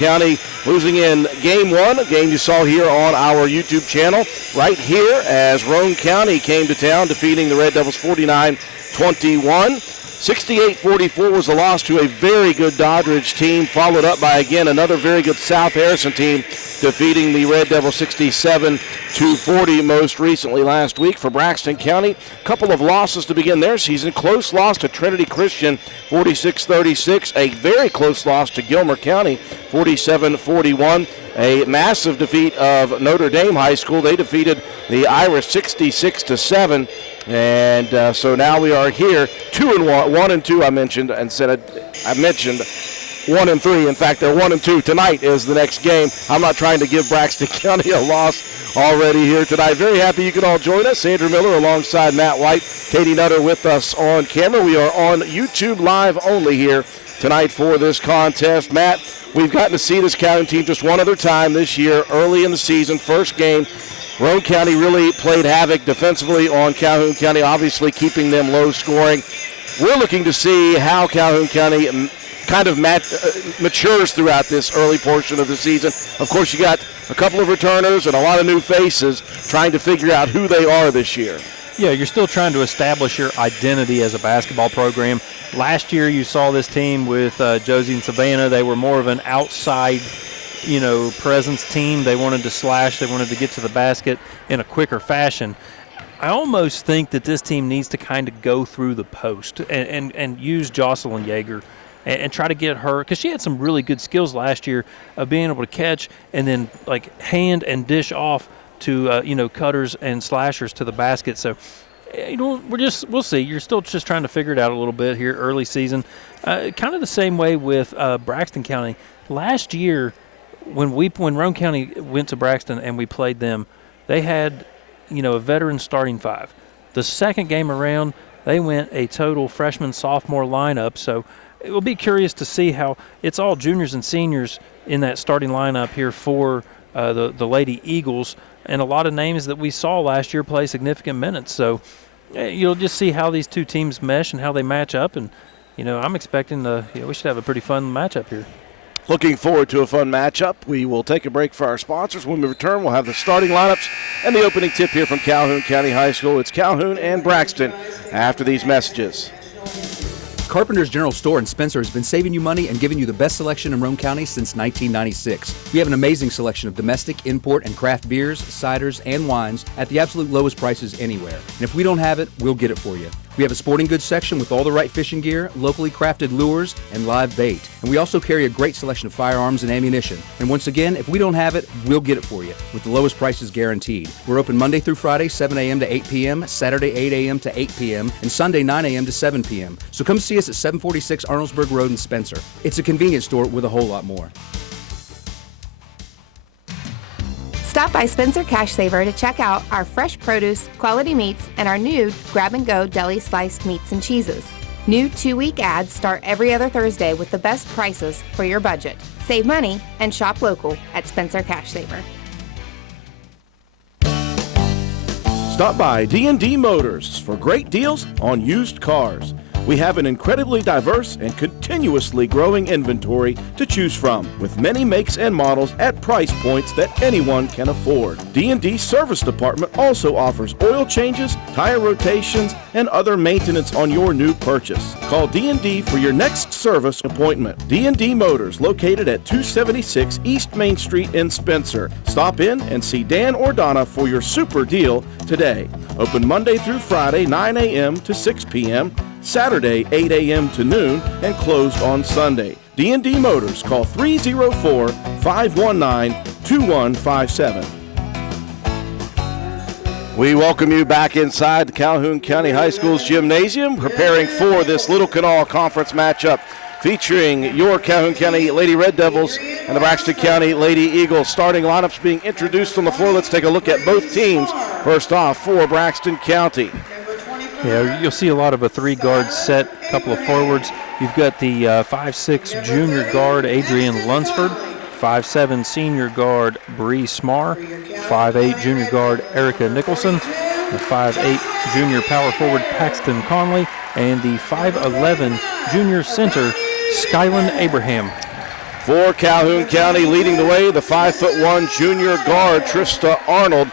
County losing in game one, a game you saw here on our YouTube channel right here as Roane County came to town defeating the Red Devils 49-21. 68-44 was the loss to a very good Doddridge team, followed up by, again, another very good South Harrison team defeating the Red Devils 67-40 most recently last week. For Braxton County, a couple of losses to begin their season. Close loss to Trinity Christian, 46-36. A very close loss to Gilmer County, 47-41. A massive defeat of Notre Dame High School. They defeated the Irish 66-7. And so now we are here, 2-1, 1-2. I mentioned 1-3. In fact, they're 1-2. Tonight is the next game. I'm not trying to give Braxton County a loss already here tonight. Very happy you could all join us. Andrew Miller alongside Matt White, Katie Nutter with us on camera. We are on YouTube Live only here tonight for this contest. Matt, we've gotten to see this Calhoun team just one other time this year, early in the season, first game. Roane County really played havoc defensively on Calhoun County, obviously keeping them low scoring. We're looking to see how Calhoun County kind of matures throughout this early portion of the season. Of course, you got a couple of returners and a lot of new faces trying to figure out who they are this year. Yeah, you're still trying to establish your identity as a basketball program. Last year you saw this team with Josie and Savannah. They were more of an outside presence team. They wanted to slash. They wanted to get to the basket in a quicker fashion. I almost think that this team needs to kind of go through the post and use Jocelyn Yeager and try to get her, because she had some really good skills last year of being able to catch and then like hand and dish off to cutters and slashers to the basket. So we'll see. You're still just trying to figure it out a little bit here early season. Kind of the same way with Braxton County last year. When Roane County went to Braxton and we played them, they had, a veteran starting five. The second game around, they went a total freshman-sophomore lineup. So it will be curious to see how it's all juniors and seniors in that starting lineup here for the Lady Eagles, and a lot of names that we saw last year play significant minutes. So you'll just see how these two teams mesh and how they match up. And, I'm expecting we should have a pretty fun matchup here. Looking forward to a fun matchup. We will take a break for our sponsors. When we return, we'll have the starting lineups and the opening tip here from Calhoun County High School. It's Calhoun and Braxton after these messages. Carpenter's General Store in Spencer has been saving you money and giving you the best selection in Roane County since 1996. We have an amazing selection of domestic, import, and craft beers, ciders, and wines at the absolute lowest prices anywhere. And if we don't have it, we'll get it for you. We have a sporting goods section with all the right fishing gear, locally crafted lures, and live bait. And we also carry a great selection of firearms and ammunition. And once again, if we don't have it, we'll get it for you with the lowest prices guaranteed. We're open Monday through Friday, 7 a.m. to 8 p.m., Saturday, 8 a.m. to 8 p.m., and Sunday, 9 a.m. to 7 p.m. So come see us at 746 Arnoldesburg Road in Spencer. It's a convenience store with a whole lot more. Stop by Spencer Cash Saver to check out our fresh produce, quality meats, and our new grab-and-go deli sliced meats and cheeses. New 2-week ads start every other Thursday with the best prices for your budget. Save money and shop local at Spencer Cash Saver. Stop by D&D Motors for great deals on used cars. We have an incredibly diverse and continuously growing inventory to choose from, with many makes and models at price points that anyone can afford. D&D Service Department also offers oil changes, tire rotations, and other maintenance on your new purchase. Call D&D for your next service appointment. D&D Motors, located at 276 East Main Street in Spencer. Stop in and see Dan or Donna for your super deal today. Open Monday through Friday, 9 a.m. to 6 p.m., Saturday, 8 a.m. to noon, and closed on Sunday. D&D Motors, call 304-519-2157. We welcome you back inside the Calhoun County High School's gymnasium, preparing for this Little Kanawha Conference matchup featuring your Calhoun County Lady Red Devils and the Braxton County Lady Eagles. Starting lineups being introduced on the floor. Let's take a look at both teams. First off, for Braxton County. Yeah, you'll see a lot of a three-guard set, a couple of forwards. You've got the 5'6" junior guard, Adrian Lunsford, 5'7" senior guard, Bree Smar, 5'8" junior guard, Erica Nicholson, the 5'8" junior power forward, Paxton Conley, and the 5'11" junior center, Skyland Abraham. For Calhoun County, leading the way, the 5'1" junior guard, Trista Arnold.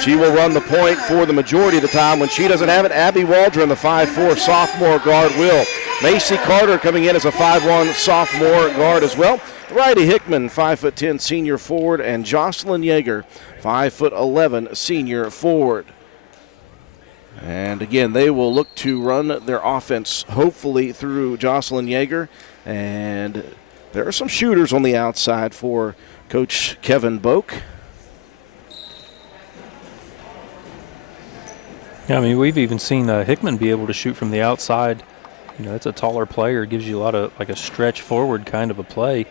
She will run the point for the majority of the time. When she doesn't have it, Abby Waldron, the 5'4" sophomore guard, will. Macy Carter coming in as a 5'1" sophomore guard as well. Riley Hickman, 5'10" senior forward, and Jocelyn Yeager, 5'11" senior forward. And again, they will look to run their offense hopefully through Jocelyn Yeager. And there are some shooters on the outside for Coach Kevin Boak. Yeah, I mean, we've even seen Hickman be able to shoot from the outside. You know, it's a taller player. It gives you a lot of, like a stretch forward kind of a play.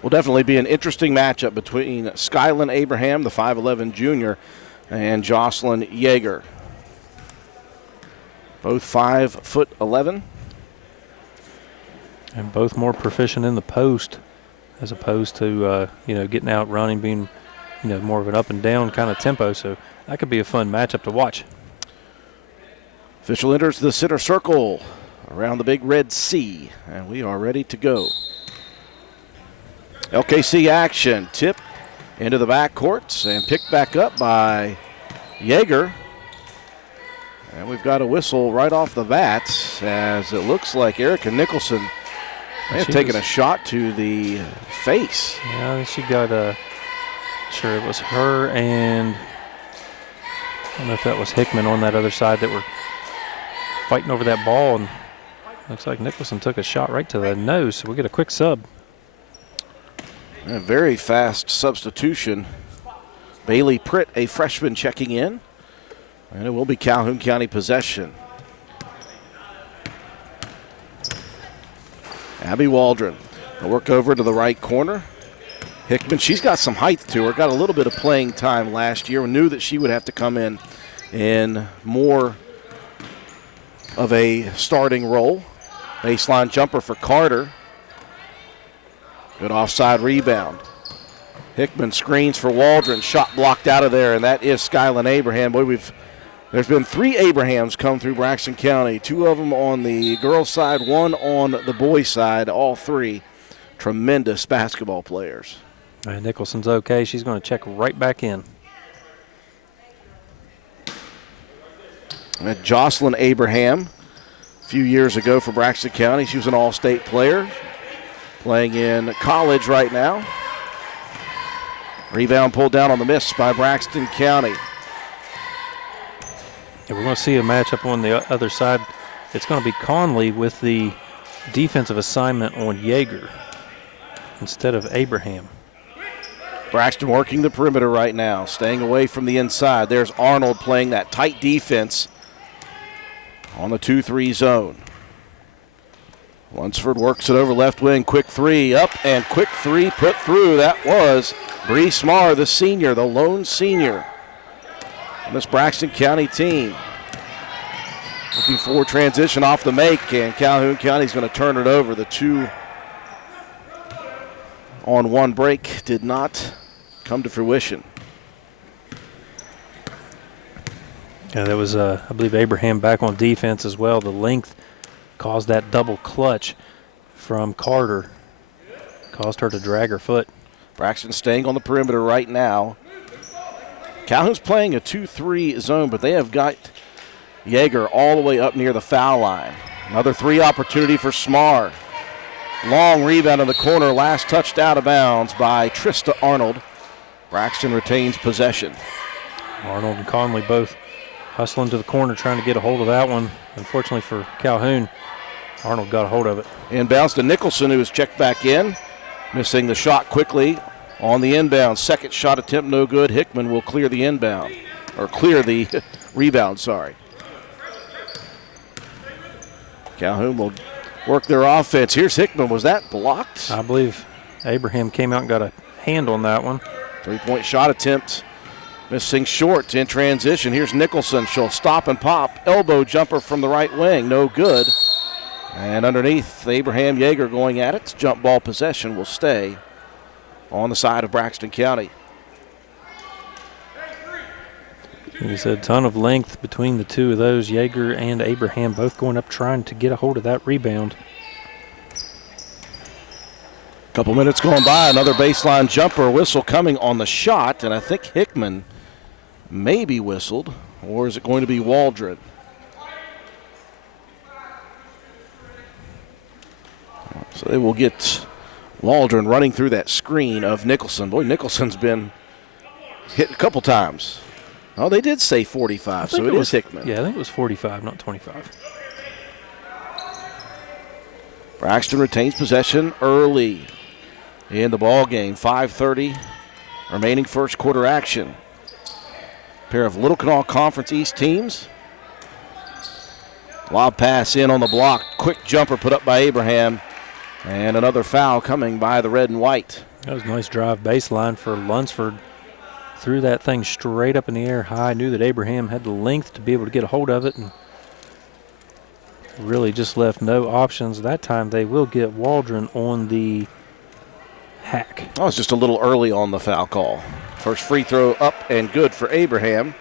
Will definitely be an interesting matchup between Skyland Abraham, the 5'11" junior, and Jocelyn Yeager. Both 5'11". And both more proficient in the post as opposed to, getting out running, being, more of an up and down kind of tempo. So that could be a fun matchup to watch. Official enters the center circle around the big red C, and we are ready to go. LKC action, tip into the backcourt and picked back up by Yeager. And we've got a whistle right off the bat as it looks like Erica Nicholson may have taken a shot to the face. Yeah, I think she got sure it was her and I don't know if that was Hickman on that other side that were fighting over that ball, and looks like Nicholson took a shot right to the nose, so we'll get a quick sub. A very fast substitution. Bailey Pritt, a freshman, checking in, and it will be Calhoun County possession. Abby Waldron will work over to the right corner. Hickman, she's got some height to her, got a little bit of playing time last year, knew that she would have to come in more of a starting role. Baseline jumper for Carter. Good offside rebound. Hickman screens for Waldron, shot blocked out of there, and that is Skyland Abraham. Boy, there's been 3 Abrahams come through Braxton County, 2 of them on the girls' side, 1 on the boys' side, all 3 tremendous basketball players. And Nicholson's okay. She's going to check right back in. And Jocelyn Abraham, a few years ago for Braxton County, she was an all-state player, playing in college right now. Rebound pulled down on the miss by Braxton County. Yeah, we're going to see a matchup on the other side. It's going to be Conley with the defensive assignment on Yeager instead of Abraham. Braxton working the perimeter right now, staying away from the inside. There's Arnold playing that tight defense on the 2-3 zone. Lunsford works it over left wing, quick 3 up and quick 3 put through. That was Bree Smar, the senior, the lone senior on this Braxton County team. Looking for transition off the make, and Calhoun County's going to turn it over. The 2-on-1 break did not come to fruition. Yeah, that was, I believe, Abraham back on defense as well. The length caused that double clutch from Carter. Caused her to drag her foot. Braxton staying on the perimeter right now. Calhoun's playing a 2-3 zone, but they have got Yeager all the way up near the foul line. Another 3 opportunity for Smar. Long rebound in the corner, last touched out of bounds by Trista Arnold. Braxton retains possession. Arnold and Conley both hustling to the corner trying to get a hold of that one. Unfortunately for Calhoun, Arnold got a hold of it. Inbounds to Nicholson, who was checked back in. Missing the shot quickly on the inbound. Second shot attempt no good. Hickman will clear the inbound, or clear the rebound, sorry. Calhoun will work their offense. Here's Hickman. Was that blocked? I believe Abraham came out and got a hand on that one. 3-point shot attempt. Missing short in transition. Here's Nicholson. She'll stop and pop. Elbow jumper from the right wing. No good. And underneath, Abraham Yeager going at it. Jump ball possession will stay on the side of Braxton County. There's a ton of length between the two of those. Yeager and Abraham both going up trying to get a hold of that rebound. Couple minutes going by, another baseline jumper whistle coming on the shot, and I think Hickman may be whistled, or is it going to be Waldron? So they will get Waldron running through that screen of Nicholson. Boy, Nicholson's been hit a couple times. Oh, they did say 45, so it is Hickman. Yeah, I think it was 45, not 25. Braxton retains possession early in the ball game. 5:30 remaining first quarter action. Pair of Little Kanawha Conference East teams. Lob pass in on the block. Quick jumper put up by Abraham. And another foul coming by the red and white. That was a nice drive baseline for Lunsford. Threw that thing straight up in the air high. Knew that Abraham had the length to be able to get a hold of it, and really just left no options. That time they will get Waldron on the hack. Oh, it's just a little early on the foul call. First free throw up and good for Abraham.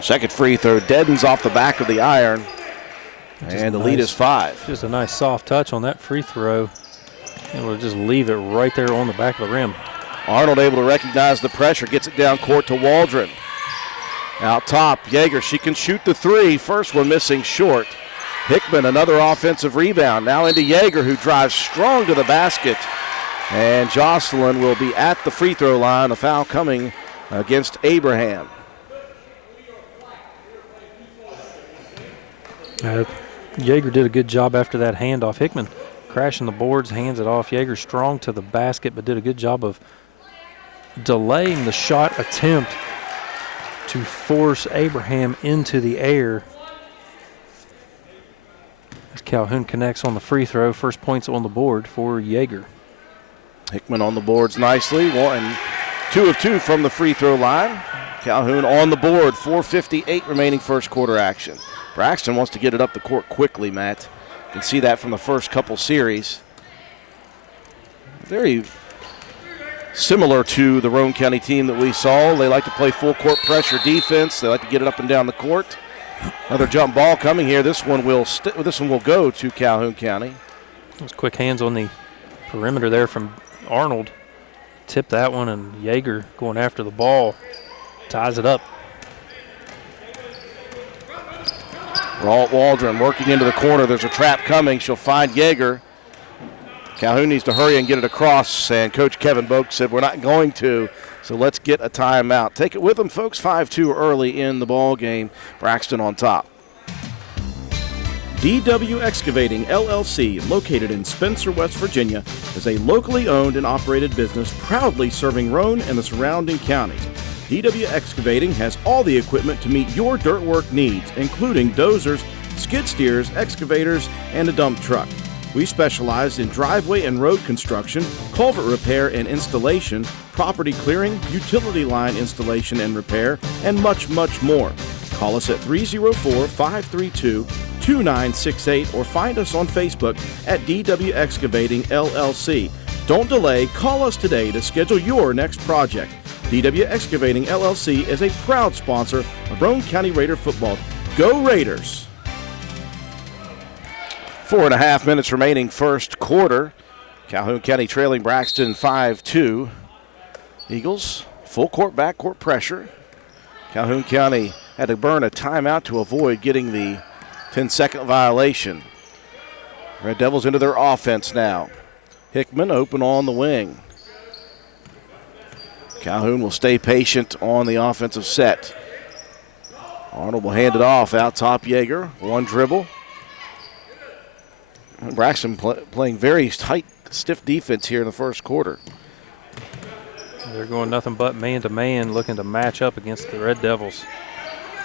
Second free throw deadens off the back of the iron, and the lead is 5. Just a nice soft touch on that free throw, and we'll just leave it right there on the back of the rim. Arnold able to recognize the pressure, gets it down court to Waldron. Out top, Yeager, she can shoot the three. First one missing short. Hickman, another offensive rebound. Now into Yeager, who drives strong to the basket. And Jocelyn will be at the free throw line. A foul coming against Abraham. Yeager did a good job after that handoff. Hickman crashing the boards, hands it off. Yeager strong to the basket, but did a good job of delaying the shot attempt to force Abraham into the air. As Calhoun connects on the free throw, first points on the board for Yeager. Hickman on the boards nicely. 2 of 2 from the free throw line. Calhoun on the board. 4:58 remaining first quarter action. Braxton wants to get it up the court quickly, Matt. You can see that from the first couple series. Very similar to the Roane County team that we saw. They like to play full court pressure defense. They like to get it up and down the court. Another jump ball coming here. This one will go to Calhoun County. Those quick hands on the perimeter there from Arnold. Tipped that one, and Yeager going after the ball ties it up. Waldron working into the corner. There's a trap coming. She'll find Yeager. Calhoun needs to hurry and get it across, and Coach Kevin Boak said we're not going to, so let's get a timeout. Take it with them, folks. 5-2 early in the ball game. Braxton on top. DW Excavating, LLC, located in Spencer, West Virginia, is a locally owned and operated business proudly serving Roane and the surrounding counties. DW Excavating has all the equipment to meet your dirt work needs, including dozers, skid steers, excavators, and a dump truck. We specialize in driveway and road construction, culvert repair and installation, property clearing, utility line installation and repair, and much, much more. Call us at 304-532-2968 or find us on Facebook at DW Excavating LLC. Don't delay, call us today to schedule your next project. DW Excavating LLC is a proud sponsor of Roane County Raider football. Go Raiders! 4.5 minutes remaining first quarter. Calhoun County trailing Braxton 5-2. Eagles full court backcourt pressure. Calhoun County had to burn a timeout to avoid getting the 10-second violation. Red Devils into their offense now. Hickman open on the wing. Calhoun will stay patient on the offensive set. Arnold will hand it off out top. Yeager, one dribble. Braxton playing very tight, stiff defense here in the first quarter. They're going nothing but man-to-man, looking to match up against the Red Devils.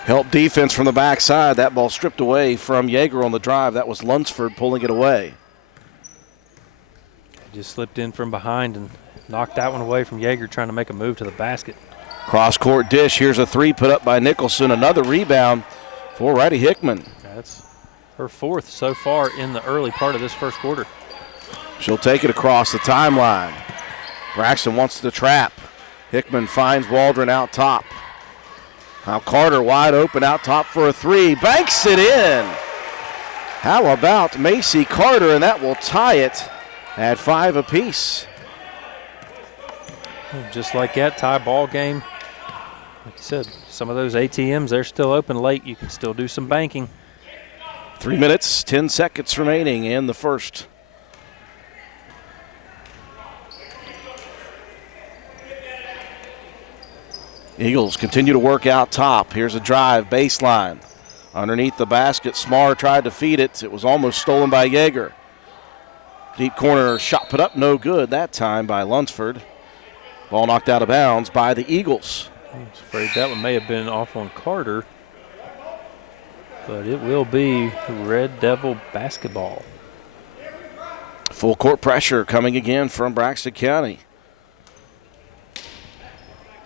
Help defense from the backside. That ball stripped away from Yeager on the drive. That was Lunsford pulling it away. Just slipped in from behind and knocked that one away from Yeager, trying to make a move to the basket. Cross-court dish. Here's a three put up by Nicholson. Another rebound for Riley Hickman. That's her fourth so far in the early part of this first quarter. She'll take it across the timeline. Braxton wants the trap. Hickman finds Waldron out top. Now Carter wide open out top for a three. Banks it in. How about Macy Carter? And that will tie it at 5 apiece. Just like that, tie ball game. Like you said, some of those ATMs, they're still open late. You can still do some banking. 3 minutes, 10 seconds remaining in the first. Eagles continue to work out top. Here's a drive, baseline. Underneath the basket, Smar tried to feed it. It was almost stolen by Yeager. Deep corner shot put up, no good that time by Lunsford. Ball knocked out of bounds by the Eagles. I was afraid that one may have been off on Carter, but it will be Red Devil basketball. Full court pressure coming again from Braxton County.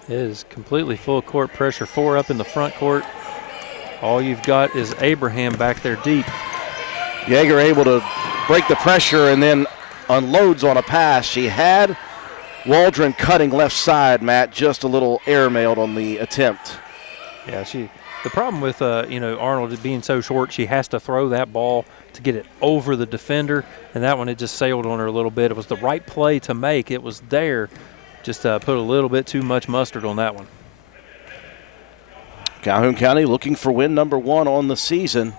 It is completely full court pressure. 4 up in the front court. All you've got is Abraham back there deep. Yeager able to break the pressure and then unloads on a pass. She had Waldron cutting left side, Matt, just a little airmailed on the attempt. Yeah, the problem with Arnold being so short, she has to throw that ball to get it over the defender, and that one it just sailed on her a little bit. It was the right play to make. It was there. Just put a little bit too much mustard on that one. Calhoun County looking for win number 1 on the season.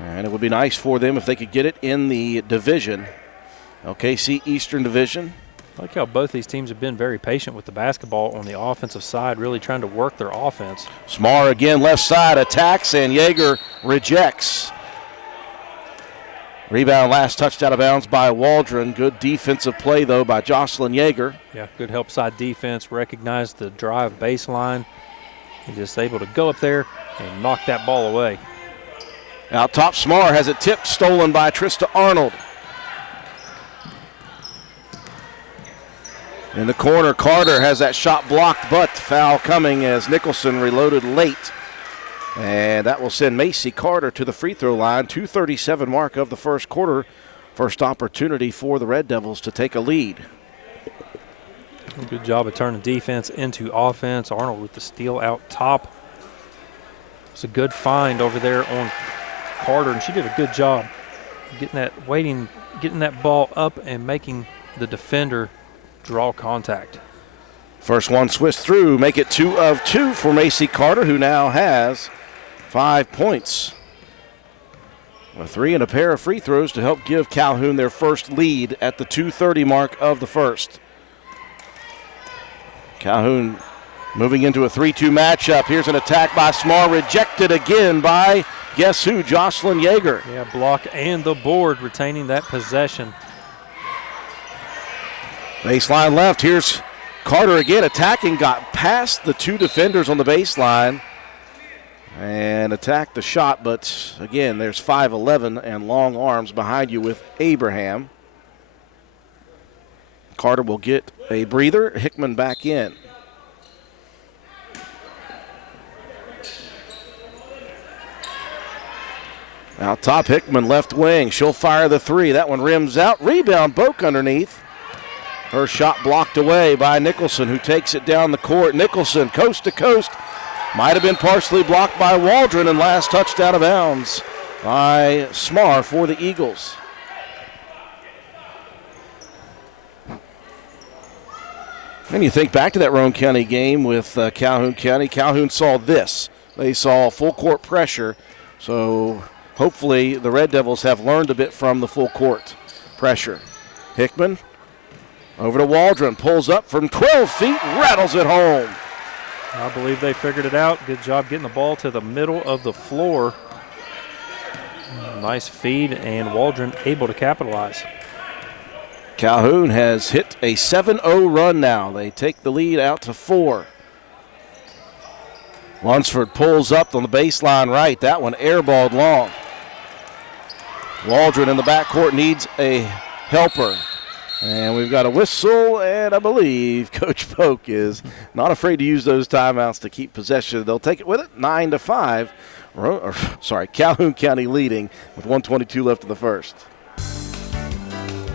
And it would be nice for them if they could get it in the division. LKC Eastern Division. I like how both these teams have been very patient with the basketball on the offensive side, really trying to work their offense. Smar again, left side, attacks, and Yeager rejects. Rebound last touched out of bounds by Waldron. Good defensive play, though, by Jocelyn Yeager. Yeah, good help side defense, recognized the drive baseline. He's just able to go up there and knock that ball away. Out top, Smar has it tipped, stolen by Trista Arnold. In the corner, Carter has that shot blocked, but foul coming as Nicholson reloaded late. And that will send Macy Carter to the free throw line. 2:37 mark of the first quarter. First opportunity for the Red Devils to take a lead. Good job of turning defense into offense. Arnold with the steal out top. It's a good find over there on Carter, and she did a good job getting that ball up and making the defender draw contact. First one switched through, make it 2 of 2 for Macy Carter, who now has 5 points. A 3 and a pair of free throws to help give Calhoun their first lead at the 2:30 mark of the first. Calhoun moving into a 3-2 matchup. Here's an attack by Smar, rejected again by, guess who, Jocelyn Yeager. Yeah, block and the board, retaining that possession. Baseline left, here's Carter again attacking, got past the 2 defenders on the baseline and attacked the shot, but again, there's 5'11" and long arms behind you with Abraham. Carter will get a breather. Hickman back in. Out top, Hickman left wing. She'll fire the 3. That one rims out. Rebound, Boak underneath. Her shot blocked away by Nicholson, who takes it down the court. Nicholson, coast to coast. Might have been partially blocked by Waldron, and last touched out of bounds by Smar for the Eagles. And you think back to that Roane County game with Calhoun County. Calhoun saw this. They saw full court pressure. So hopefully the Red Devils have learned a bit from the full court pressure. Hickman over to Waldron. Pulls up from 12 feet. Rattles it home. I believe they figured it out. Good job getting the ball to the middle of the floor. Nice feed, and Waldron able to capitalize. Calhoun has hit a 7-0 run now. They take the lead out to 4. Lunsford pulls up on the baseline right. That one airballed long. Waldron in the backcourt needs a helper. And we've got a whistle, and I believe Coach Polk is not afraid to use those timeouts to keep possession. They'll take it with it, 9-5. Calhoun County leading with 1:22 left in the first.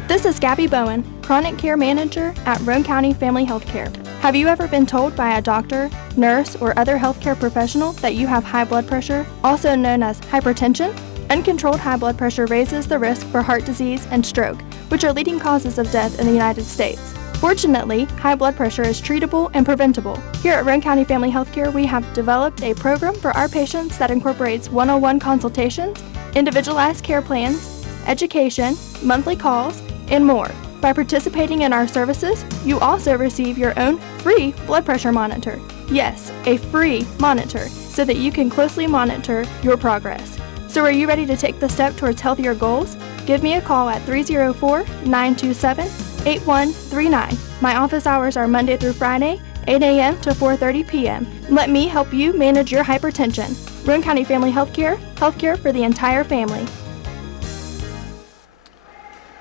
This is Gabby Bowen, Chronic Care Manager at Roane County Family Health Care. Have you ever been told by a doctor, nurse, or other healthcare professional that you have high blood pressure, also known as hypertension? Uncontrolled high blood pressure raises the risk for heart disease and stroke, which are leading causes of death in the United States. Fortunately, high blood pressure is treatable and preventable. Here at Roane County Family Healthcare, we have developed a program for our patients that incorporates one-on-one consultations, individualized care plans, education, monthly calls, and more. By participating in our services, you also receive your own free blood pressure monitor. Yes, a free monitor, so that you can closely monitor your progress. So are you ready to take the step towards healthier goals? Give me a call at 304-927-8139. My office hours are Monday through Friday, 8 a.m. to 4:30 p.m. Let me help you manage your hypertension. Roane County Family Healthcare, healthcare for the entire family.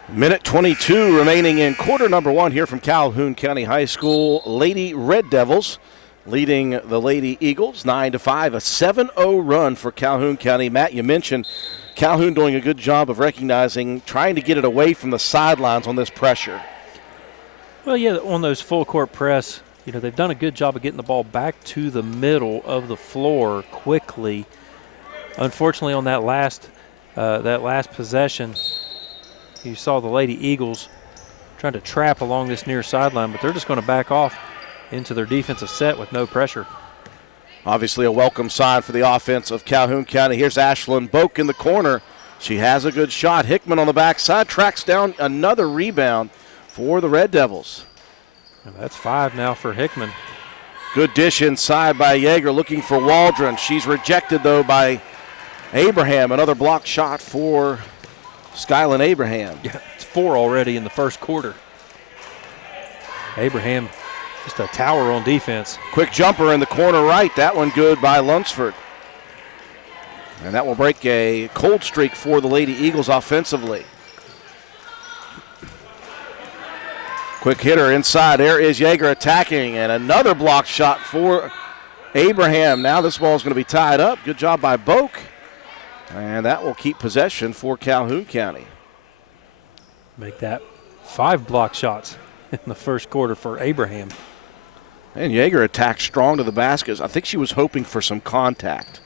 Minute 22 remaining in quarter number one here from Calhoun County High School. Lady Red Devils leading the Lady Eagles 9-5, a 7-0 run for Calhoun County. Matt, you mentioned Calhoun doing a good job of recognizing, trying to get it away from the sidelines on this pressure. Well, yeah, on those full court press, they've done a good job of getting the ball back to the middle of the floor quickly. Unfortunately, on that last possession, you saw the Lady Eagles trying to trap along this near sideline, but they're just going to back off into their defensive set with no pressure. Obviously a welcome sign for the offense of Calhoun County. Here's Ashlyn Boak in the corner. She has a good shot. Hickman on the backside tracks down another rebound for the Red Devils. And that's 5 now for Hickman. Good dish inside by Yeager looking for Waldron. She's rejected, though, by Abraham. Another block shot for Skyland Abraham. Yeah, it's 4 already in the first quarter. Abraham just a tower on defense. Quick jumper in the corner right. That one good by Lunsford. And that will break a cold streak for the Lady Eagles offensively. Quick hitter inside. There is Yeager attacking, and another block shot for Abraham. Now this ball is going to be tied up. Good job by Boak. And that will keep possession for Calhoun County. Make that 5 block shots in the first quarter for Abraham. And Yeager attacked strong to the basket. I think she was hoping for some contact.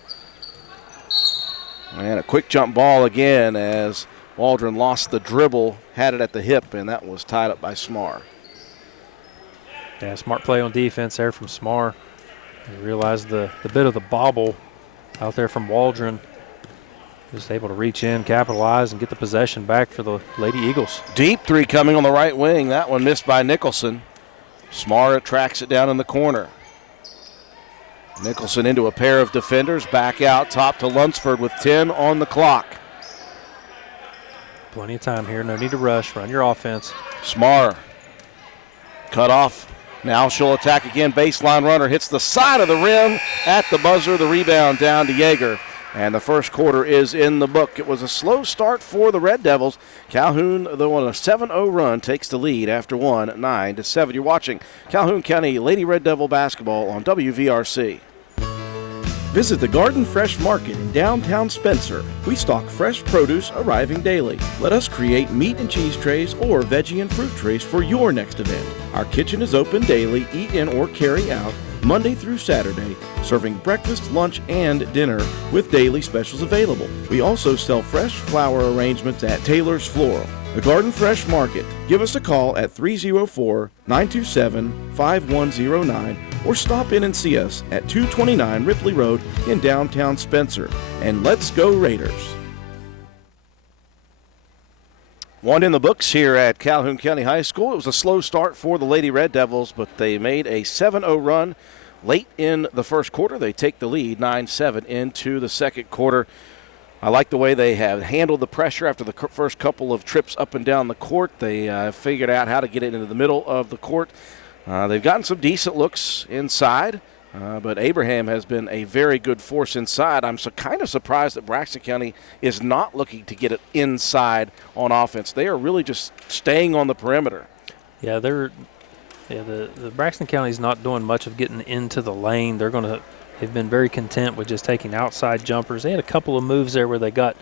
And a quick jump ball again as Waldron lost the dribble, had it at the hip, and that was tied up by Smar. Yeah, smart play on defense there from Smar. You realized the bit of the bobble out there from Waldron. Just able to reach in, capitalize, and get the possession back for the Lady Eagles. Deep three coming on the right wing. That one missed by Nicholson. Smara tracks it down in the corner. Nicholson into a pair of defenders. Back out top to Lunsford with 10 on the clock. Plenty of time here. No need to rush. Run your offense. Smar cut off. Now she'll attack again. Baseline runner hits the side of the rim at the buzzer. The rebound down to Yeager. And the first quarter is in the book. It was a slow start for the Red Devils. Calhoun, though on a 7-0 run, takes the lead after one, 9-7. You're watching Calhoun County Lady Red Devil basketball on WVRC. Visit the Garden Fresh Market in downtown Spencer. We stock fresh produce arriving daily. Let us create meat and cheese trays or veggie and fruit trays for your next event. Our kitchen is open daily, eat in or carry out, Monday through Saturday, serving breakfast, lunch, and dinner with daily specials available. We also sell fresh flower arrangements at Taylor's Floral. The Garden Fresh Market. Give us a call at 304-927-5109 or stop in and see us at 229 Ripley Road in downtown Spencer. And let's go Raiders. One in the books here at Calhoun County High School. It was a slow start for the Lady Red Devils, but they made a 7-0 run late in the first quarter. They take the lead 9-7 into the second quarter. I like the way they have handled the pressure after the first couple of trips up and down the court. They figured out how to get it into the middle of the court. They've gotten some decent looks inside. But Abraham has been a very good force inside. I'm kind of surprised that Braxton County is not looking to get it inside on offense. They are really just staying on the perimeter. Yeah, the Braxton County is not doing much of getting into the lane. They've been very content with just taking outside jumpers. They had a couple of moves there where they got,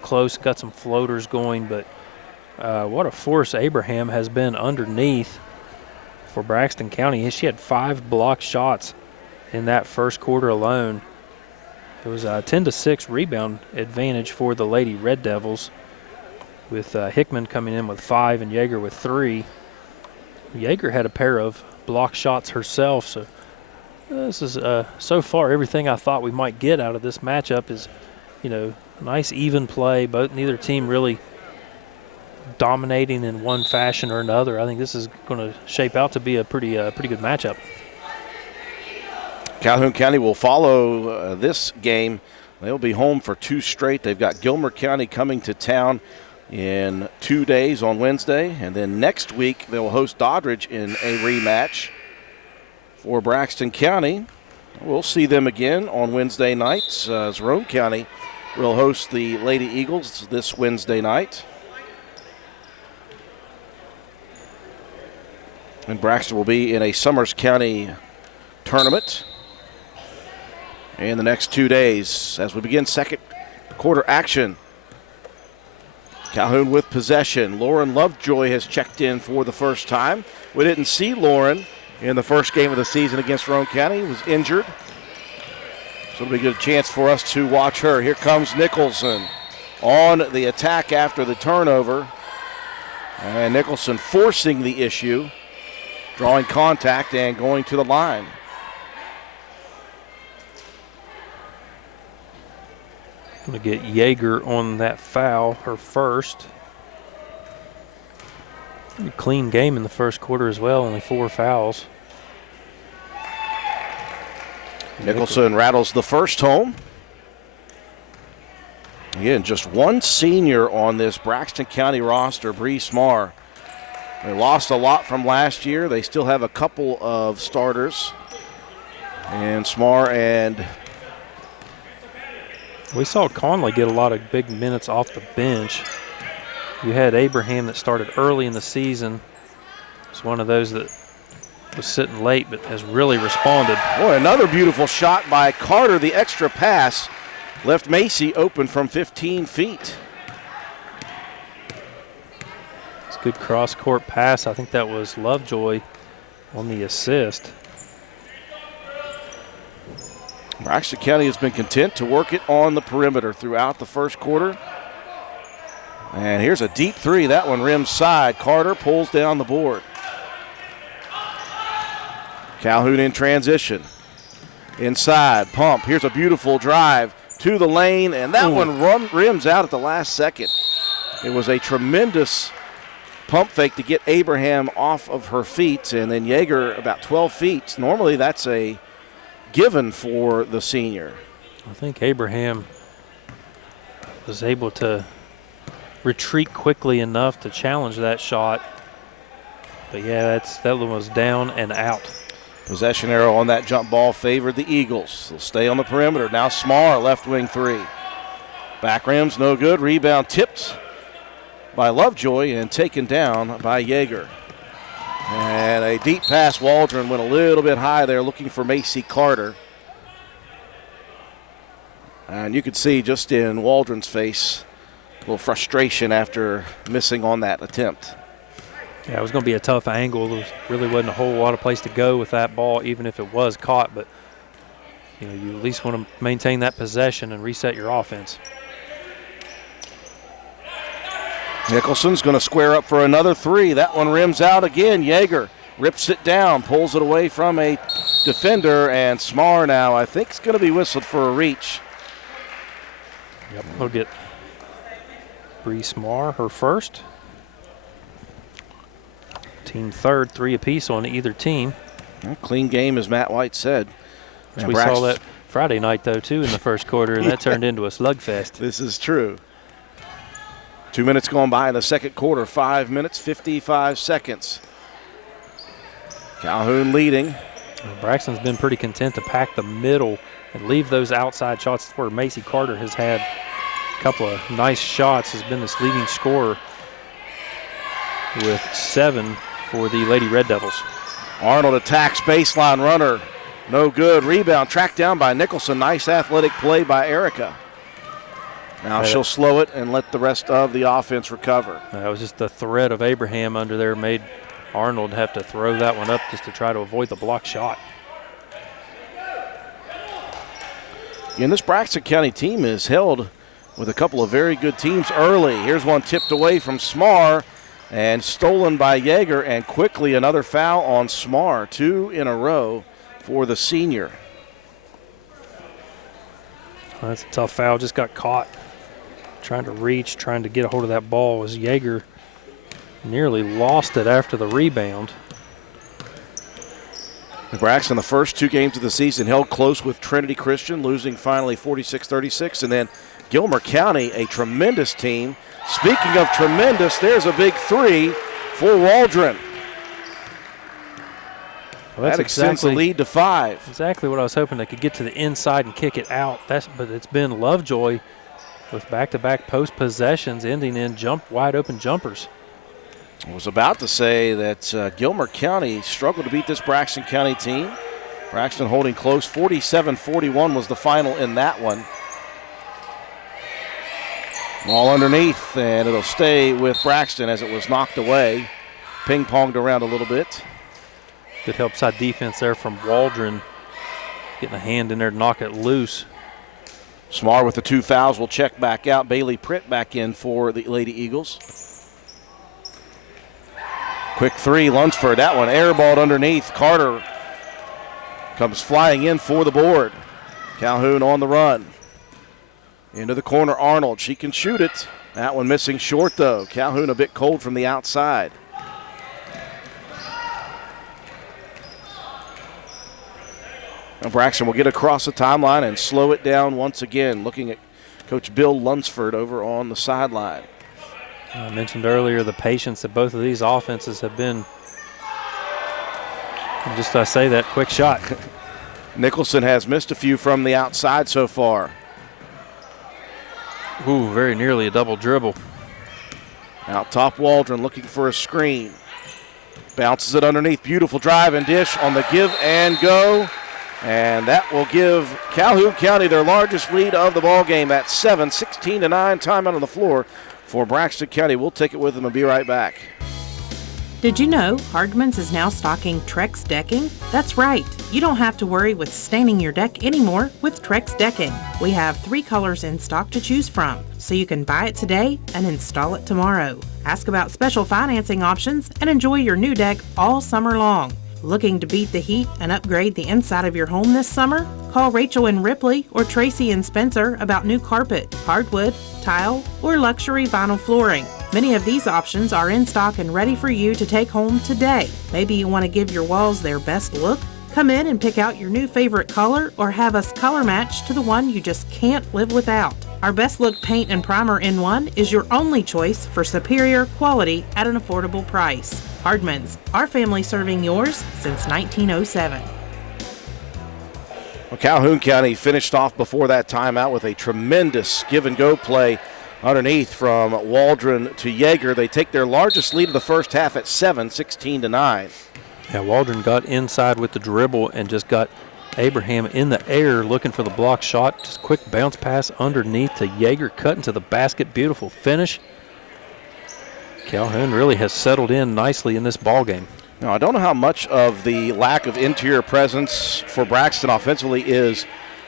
close, got some floaters going. But what a force Abraham has been underneath for Braxton County. She had 5 blocked shots in that first quarter alone. It was a 10-6 rebound advantage for the Lady Red Devils, with Hickman coming in with 5 and Yeager with 3. Yeager had a pair of block shots herself, so this is so far everything I thought we might get out of this matchup is, nice even play. Neither team really dominating in one fashion or another. I think this is going to shape out to be a pretty good matchup. Calhoun County will follow this game. They'll be home for 2 straight. They've got Gilmer County coming to town in 2 days on Wednesday, and then next week they'll host Doddridge in a rematch. For Braxton County, we'll see them again on Wednesday nights as Roane County will host the Lady Eagles this Wednesday night. And Braxton will be in a Summers County tournament in the next 2 days as we begin second quarter action. Calhoun with possession. Lauren Lovejoy has checked in for the first time. We didn't see Lauren in the first game of the season against Roane County. He was injured. So it'll be a good chance for us to watch her. Here comes Nicholson on the attack after the turnover. And Nicholson forcing the issue, drawing contact and going to the line. Going to get Yeager on that foul, her first. A clean game in the first quarter as well, only 4 fouls. Nicholson rattles the first home. Again, just one senior on this Braxton County roster, Bree Smar. They lost a lot from last year. They still have a couple of starters. And Smar and... We saw Conley get a lot of big minutes off the bench. You had Abraham that started early in the season. It's one of those that was sitting late but has really responded. Boy, another beautiful shot by Carter. The extra pass left Macy open from 15 feet. It's a good cross-court pass. I think that was Lovejoy on the assist. Braxton County has been content to work it on the perimeter throughout the first quarter. And here's a deep 3. That one rims side. Carter pulls down the board. Calhoun in transition. Inside, pump. Here's a beautiful drive to the lane, and that one rims out at the last second. It was a tremendous pump fake to get Abraham off of her feet, and then Yeager about 12 feet. Normally that's a given for the senior. I think Abraham was able to retreat quickly enough to challenge that shot. But yeah, that one was down and out. Possession arrow on that jump ball favored the Eagles. They'll stay on the perimeter. Now Smar, left wing 3. Back rims, no good. Rebound tipped by Lovejoy and taken down by Yeager. And a deep pass. Waldron went a little bit high there looking for Macy Carter. And you could see just in Waldron's face a little frustration after missing on that attempt. Yeah, it was going to be a tough angle. There really wasn't a whole lot of place to go with that ball, even if it was caught. But you at least want to maintain that possession and reset your offense. Nicholson's going to square up for another 3. That one rims out again. Yeager rips it down, pulls it away from a defender, and Smar now I think is going to be whistled for a reach. Yep, we'll get Bree Smar, her first. Team third, 3 apiece on either team. Well, clean game, as Matt White said. We saw that Friday night, though, too, in the first quarter, and that turned into a slugfest. This is true. 2 minutes gone by in the second quarter, 5 minutes, 55 seconds. Calhoun leading. Braxton's been pretty content to pack the middle and leave those outside shots where Macy Carter has had a couple of nice shots, has been this leading scorer with 7 for the Lady Red Devils. Arnold attacks, baseline runner. No good. Rebound tracked down by Nicholson. Nice athletic play by Erica. Now she'll slow it and let the rest of the offense recover. That was just the threat of Abraham under there made Arnold have to throw that one up just to try to avoid the block shot. And this Braxton County team is held with a couple of very good teams early. Here's one tipped away from Smar and stolen by Yeager, and quickly another foul on Smar, 2 in a row for the senior. Well, that's a tough foul, just got caught. Trying to reach, trying to get a hold of that ball as Yeager nearly lost it after the rebound. Braxton, the first 2 games of the season, held close with Trinity Christian, losing finally 46-36. And then Gilmer County, a tremendous team. Speaking of tremendous, there's a big 3 for Waldron. Well, that extends the lead to 5. Exactly what I was hoping. They could get to the inside and kick it out. But it's been Lovejoy with back-to-back post possessions ending in wide open jumpers. I was about to say that Gilmer County struggled to beat this Braxton County team. Braxton holding close. 47-41 was the final in that one. Ball underneath, and it'll stay with Braxton as it was knocked away. Ping-ponged around a little bit. Good help side defense there from Waldron. Getting a hand in there to knock it loose. Smar with the 2 fouls will check back out. Bailey Pritt back in for the Lady Eagles. Quick 3, Lunsford. That one airballed underneath. Carter comes flying in for the board. Calhoun on the run. Into the corner, Arnold. She can shoot it. That one missing short, though. Calhoun a bit cold from the outside. Now Braxton will get across the timeline and slow it down once again, looking at Coach Bill Lunsford over on the sideline. I mentioned earlier the patience that both of these offenses have been. And just I say that, quick shot. Nicholson has missed a few from the outside so far. Ooh, very nearly a double dribble. Out top, Waldron looking for a screen. Bounces it underneath. Beautiful drive and dish on the give and go. And that will give Calhoun County their largest lead of the ball game at 7, 16-9. Timeout on the floor for Braxton County. We'll take it with them and be right back. Did you know Hardman's is now stocking Trex decking? That's right. You don't have to worry with staining your deck anymore with Trex decking. We have 3 colors in stock to choose from, so you can buy it today and install it tomorrow. Ask about special financing options and enjoy your new deck all summer long. Looking to beat the heat and upgrade the inside of your home this summer? Call Rachel and Ripley or Tracy and Spencer about new carpet, hardwood, tile, or luxury vinyl flooring. Many of these options are in stock and ready for you to take home today. Maybe you want to give your walls their best look? Come in and pick out your new favorite color or have us color match to the one you just can't live without. Our Best Look Paint and Primer in One is your only choice for superior quality at an affordable price. Hardman's, our family serving yours since 1907. Well, Calhoun County finished off before that timeout with a tremendous give-and-go play underneath from Waldron to Yeager. They take their largest lead of the first half at 7, 16-9. Yeah, Waldron got inside with the dribble and just got Abraham in the air looking for the block shot. Just quick bounce pass underneath to Yeager, cut into the basket. Beautiful finish. Calhoun really has settled in nicely in this ball game. Now, I don't know how much of the lack of interior presence for Braxton offensively is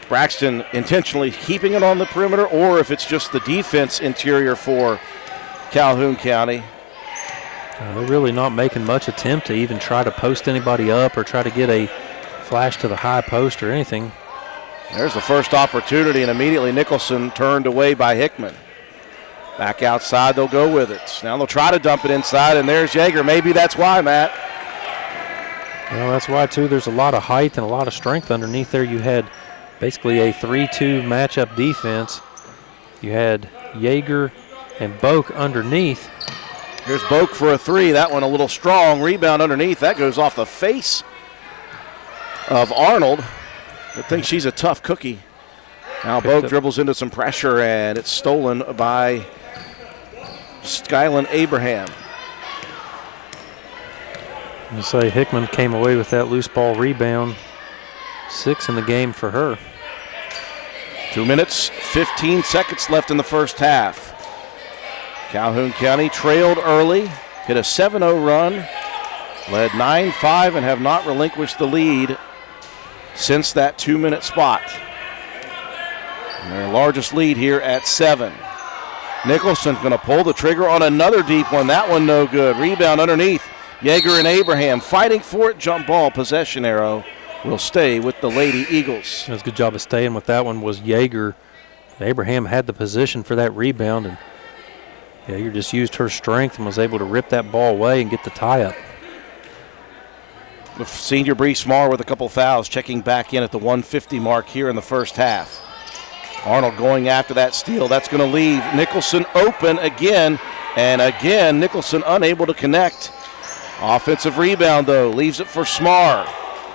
Braxton intentionally keeping it on the perimeter, or if it's just the defense interior for Calhoun County. They're really not making much attempt to even try to post anybody up or try to get a flash to the high post or anything. There's the first opportunity, and immediately Nicholson turned away by Hickman. Back outside, they'll go with it. Now they'll try to dump it inside, and there's Yeager. Maybe that's why, Matt. Well, that's why, too. There's a lot of height and a lot of strength underneath there. You had basically a 3-2 matchup defense. You had Yeager and Boak underneath. Here's Boak for a 3. That one a little strong. Rebound underneath. That goes off the face of Arnold. I think she's a tough cookie. Now Boak dribbles into some pressure, and it's stolen by Skyland Abraham. I say Hickman came away with that loose ball rebound. 6 in the game for her. 2 minutes, 15 seconds left in the first half. Calhoun County trailed early, hit a 7-0 run, Led 9-5 and have not relinquished the lead since that 2-minute spot. And their largest lead here at 7. Nicholson's going to pull the trigger on another deep one. That one no good. Rebound underneath. Yeager and Abraham fighting for it. Jump ball. Possession arrow will stay with the Lady Eagles. That was a good job of staying with that one was Yeager. Abraham had the position for that rebound, and Yeager just used her strength and was able to rip that ball away and get the tie up. The senior Bree Smar with a couple fouls, checking back in at the 150 mark here in the first half. Arnold going after that steal. That's going to leave Nicholson open again, and again Nicholson unable to connect. Offensive rebound, though, leaves it for Smar.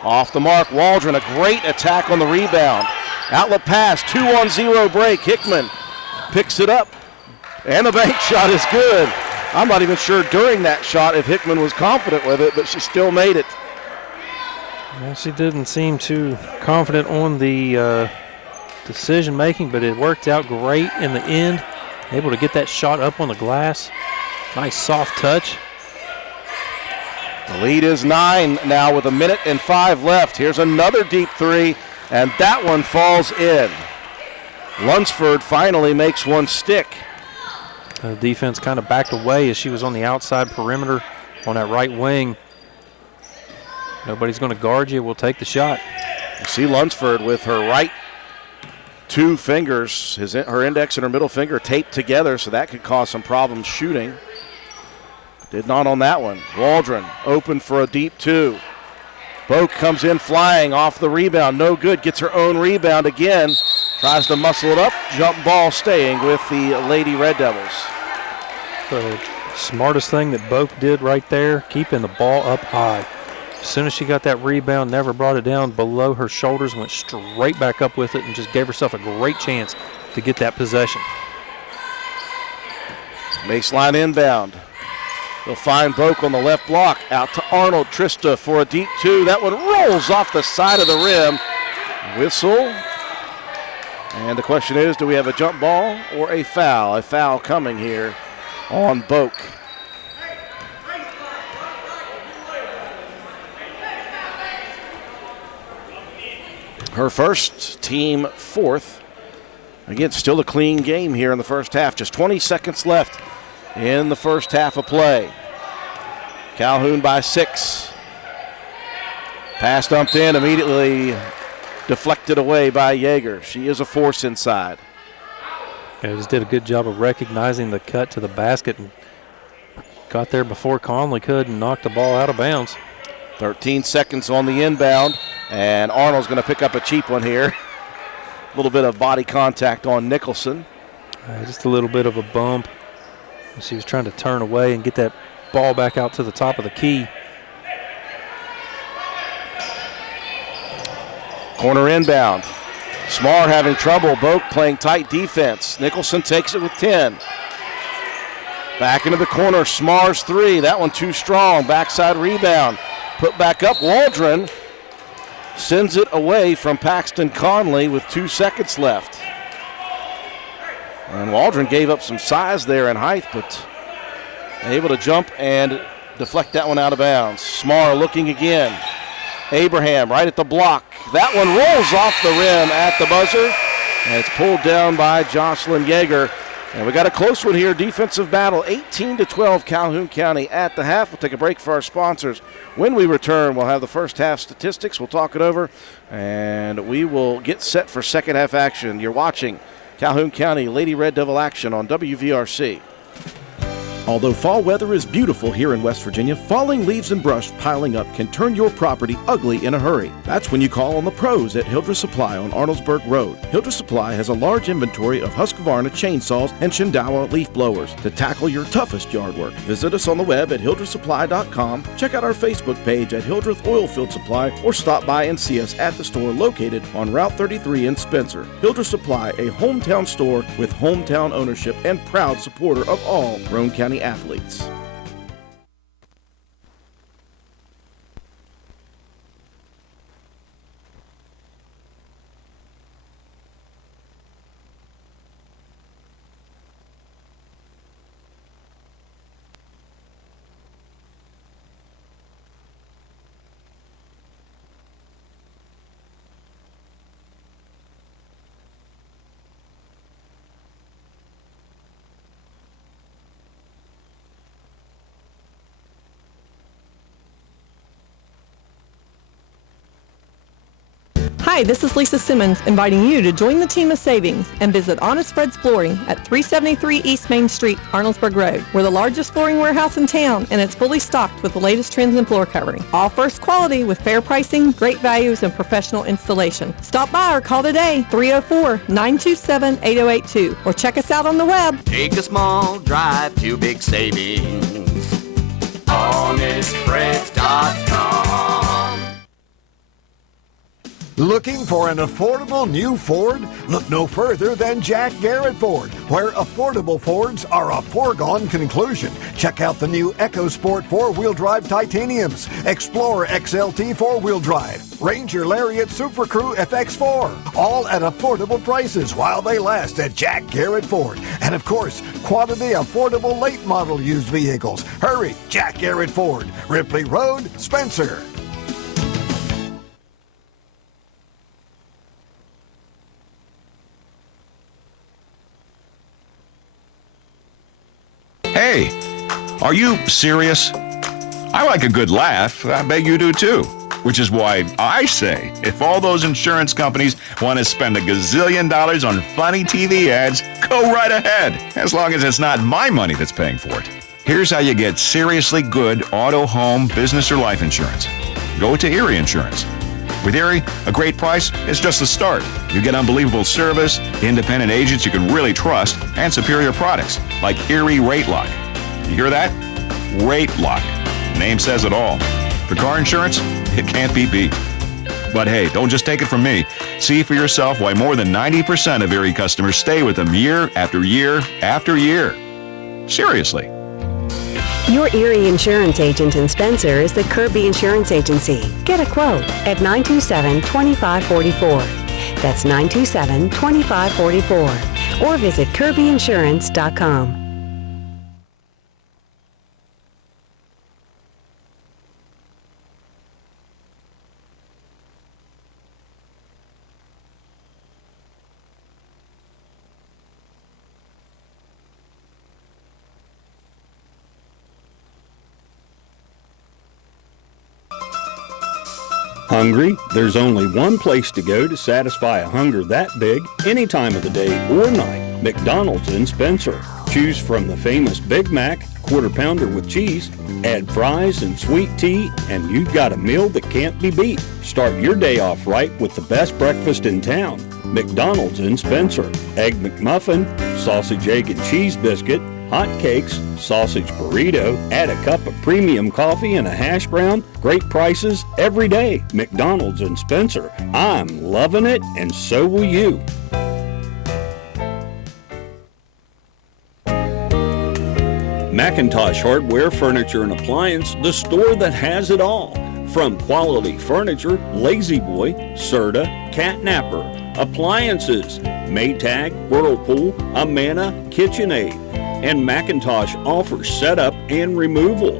Off the mark, Waldron, a great attack on the rebound. Outlet pass, 2-on-0 break. Hickman picks it up, and the bank shot is good. I'm not even sure during that shot if Hickman was confident with it, but she still made it. Well, she didn't seem too confident on the decision making, but it worked out great in the end. Able to get that shot up on the glass. Nice soft touch. The lead is 9 now with 1:05 left. Here's another deep three, and that one falls in. Lunsford finally makes one stick. The defense kind of backed away as she was on the outside perimeter on that right wing. Nobody's going to guard you. We'll take the shot. You see Lunsford with her right two fingers, her index and her middle finger taped together, so that could cause some problems shooting. Did not on that one. Waldron open for a deep two. Boak comes in flying off the rebound. No good. Gets her own rebound again. Tries to muscle it up. Jump ball staying with the Lady Red Devils. The smartest thing that Boak did right there, keeping the ball up high. As soon as she got that rebound, never brought it down below her shoulders, went straight back up with it and just gave herself a great chance to get that possession. Baseline inbound. They'll find Boak on the left block. Out to Arnold. Trista for a deep two. That one rolls off the side of the rim. Whistle. And the question is, do we have a jump ball or a foul? A foul coming here on Boak. Her first, team fourth. Again, still a clean game here in the first half. Just 20 seconds left in the first half of play. Calhoun by 6. Pass dumped in, immediately deflected away by Yeager. She is a force inside. Yeah, just did a good job of recognizing the cut to the basket and got there before Conley could and knocked the ball out of bounds. 13 seconds on the inbound, and Arnold's going to pick up a cheap one here. A little bit of body contact on Nicholson. Just a little bit of a bump. She was trying to turn away and get that ball back out to the top of the key. Corner inbound. Smart having trouble. Boak playing tight defense. Nicholson takes it with 10. Back into the corner. Smar's 3. That one too strong. Backside rebound. Put back up. Waldron sends it away from Paxton Conley with 2 seconds left. And Waldron gave up some size there and height, but able to jump and deflect that one out of bounds. Smar looking again. Abraham right at the block. That one rolls off the rim at the buzzer, and it's pulled down by Jocelyn Yeager. And we got a close one here, defensive battle, 18-12 Calhoun County at the half. We'll take a break for our sponsors. When we return, we'll have the first half statistics. We'll talk it over, and we will get set for second half action. You're watching Calhoun County Lady Red Devil action on WVRC. Although fall weather is beautiful here in West Virginia, falling leaves and brush piling up can turn your property ugly in a hurry. That's when you call on the pros at Hildreth Supply on Arnoldsburg Road. Hildreth Supply has a large inventory of Husqvarna chainsaws and Shindawa leaf blowers to tackle your toughest yard work. Visit us on the web at hildrethsupply.com, check out our Facebook page at Hildreth Oilfield Supply, or stop by and see us at the store located on Route 33 in Spencer. Hildreth Supply, a hometown store with hometown ownership and proud supporter of all Roane County athletes. Hi, this is Lisa Simmons inviting you to join the team of savings and visit Honest Fred's Flooring at 373 East Main Street, Arnoldsburg Road. We're the largest flooring warehouse in town, and it's fully stocked with the latest trends in floor covering. All first quality with fair pricing, great values, and professional installation. Stop by or call today, 304-927-8082, or check us out on the web. Take a small drive to big savings. HonestFreds.com. Looking for an affordable new Ford? Look no further than Jack Garrett Ford, where affordable Fords are a foregone conclusion. Check out the new EcoSport 4-wheel drive Titaniums, Explorer XLT 4-wheel drive, Ranger Lariat Super Crew FX4, all at affordable prices while they last at Jack Garrett Ford. And of course, quality affordable late model used vehicles. Hurry, Jack Garrett Ford, Ripley Road, Spencer. Hey, are you serious? I like a good laugh. I bet you do too. Which is why I say, if all those insurance companies want to spend $1 gazillion on funny TV ads, go right ahead, as long as it's not my money that's paying for it. Here's how you get seriously good auto, home, business, or life insurance. Go to Erie Insurance. With Erie, a great price is just the start. You get unbelievable service, independent agents you can really trust, and superior products like Erie Rate Lock. You hear that? Rate Lock. Name says it all. For car insurance, it can't be beat. But hey, don't just take it from me. See for yourself why more than 90% of Erie customers stay with them year after year after year. Seriously. Your Erie Insurance agent in Spencer is the Kirby Insurance Agency. Get a quote at 927-2544. That's 927-2544. Or visit kirbyinsurance.com. Hungry? There's only one place to go to satisfy a hunger that big any time of the day or night. McDonald's in Spencer. Choose from the famous Big Mac, quarter pounder with cheese, add fries and sweet tea, and you've got a meal that can't be beat. Start your day off right with the best breakfast in town. McDonald's in Spencer. Egg McMuffin, sausage, egg, and cheese biscuit, hot cakes, sausage burrito, add a cup of premium coffee and a hash brown. Great prices every day. McDonald's in Spencer. I'm loving it, and so will you. McIntosh Hardware, Furniture, and Appliance, the store that has it all. From quality furniture, Lazy Boy, Serta, Catnapper, appliances, Maytag, Whirlpool, Amana, KitchenAid, and McIntosh offers setup and removal,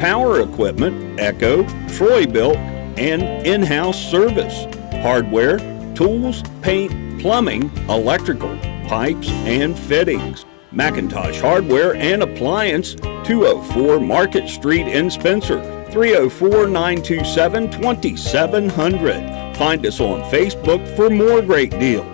power equipment, Echo, Troy-Built, and in-house service, hardware, tools, paint, plumbing, electrical, pipes, and fittings. McIntosh Hardware and Appliance, 204 Market Street in Spencer, 304-927-2700. Find us on Facebook for more great deals.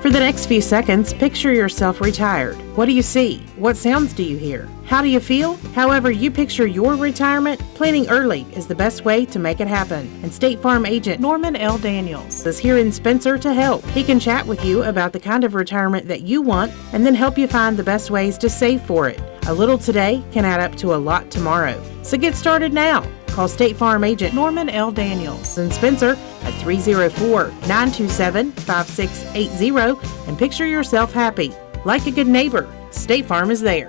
For the next few seconds, picture yourself retired. What do you see? What sounds do you hear? How do you feel? However you picture your retirement, planning early is the best way to make it happen. And State Farm agent Norman L. Daniels is here in Spencer to help. He can chat with you about the kind of retirement that you want and then help you find the best ways to save for it. A little today can add up to a lot tomorrow. So get started now. Call State Farm agent Norman L. Daniels in Spencer at 304-927-5680 and picture yourself happy. Like a good neighbor, State Farm is there.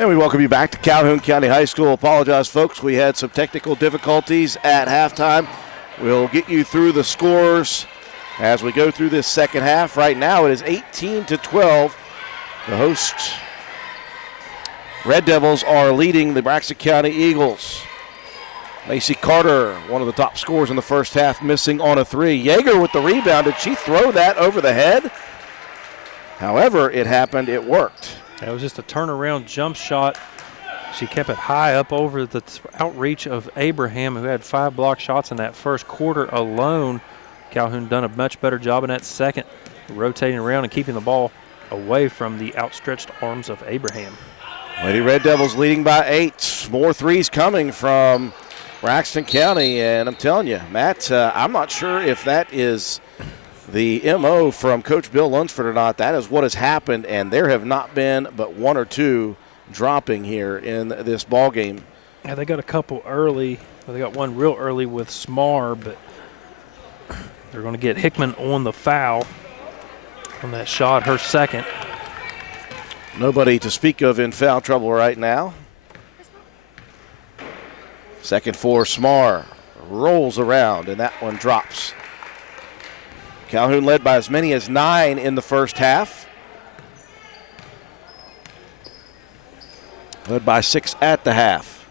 And we welcome you back to Calhoun County High School. Apologize, folks. We had some technical difficulties at halftime. We'll get you through the scores as we go through this second half. Right now it is 18-12. The hosts, Red Devils, are leading the Braxton County Eagles. Macy Carter, one of the top scorers in the first half, missing on a three. Yeager with the rebound. Did she throw that over the head? However it happened, it worked. That was just a turnaround jump shot. She kept it high up over the outreach of Abraham, who had 5 block shots in that first quarter alone. Calhoun done a much better job in that second, rotating around and keeping the ball away from the outstretched arms of Abraham. Lady Red Devils leading by 8. More threes coming from Braxton County, and I'm telling you, Matt, I'm not sure if that is the MO from Coach Bill Lunsford or not. That is what has happened, and there have not been but 1 or 2 dropping here in this ball game. Yeah, they got a couple early. Well, they got one real early with Smar, but they're going to get Hickman on the foul on that shot, her second. Nobody to speak of in foul trouble right now. Second for Smar. Rolls around, and that one drops. Calhoun led by as many as 9 in the first half. Led by 6 at the half.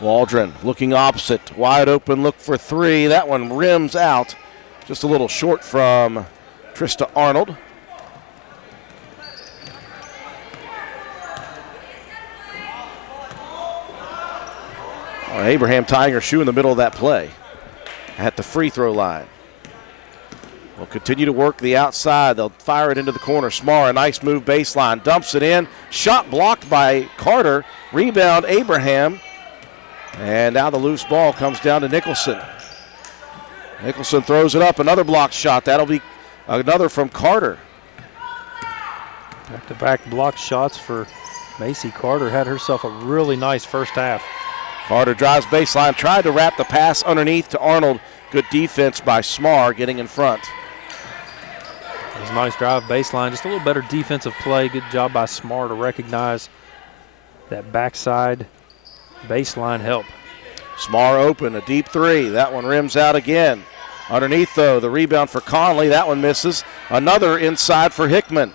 Waldron looking opposite. Wide open look for 3. That one rims out. Just a little short from Trista Arnold. Abraham tying her shoe in the middle of that play at the free throw line. Will continue to work the outside. They'll fire it into the corner. Smar, a nice move baseline. Dumps it in. Shot blocked by Carter. Rebound Abraham. And now the loose ball comes down to Nicholson. Nicholson throws it up. Another blocked shot. That'll be another from Carter. Back-to-back blocked shots for Macy Carter. Had herself a really nice first half. Carter drives baseline. Tried to wrap the pass underneath to Arnold. Good defense by Smar getting in front. It was a nice drive baseline, just a little better defensive play. Good job by Smar to recognize that backside baseline help. Smar open, a deep 3. That one rims out again. Underneath, though, the rebound for Conley. That one misses. Another inside for Hickman.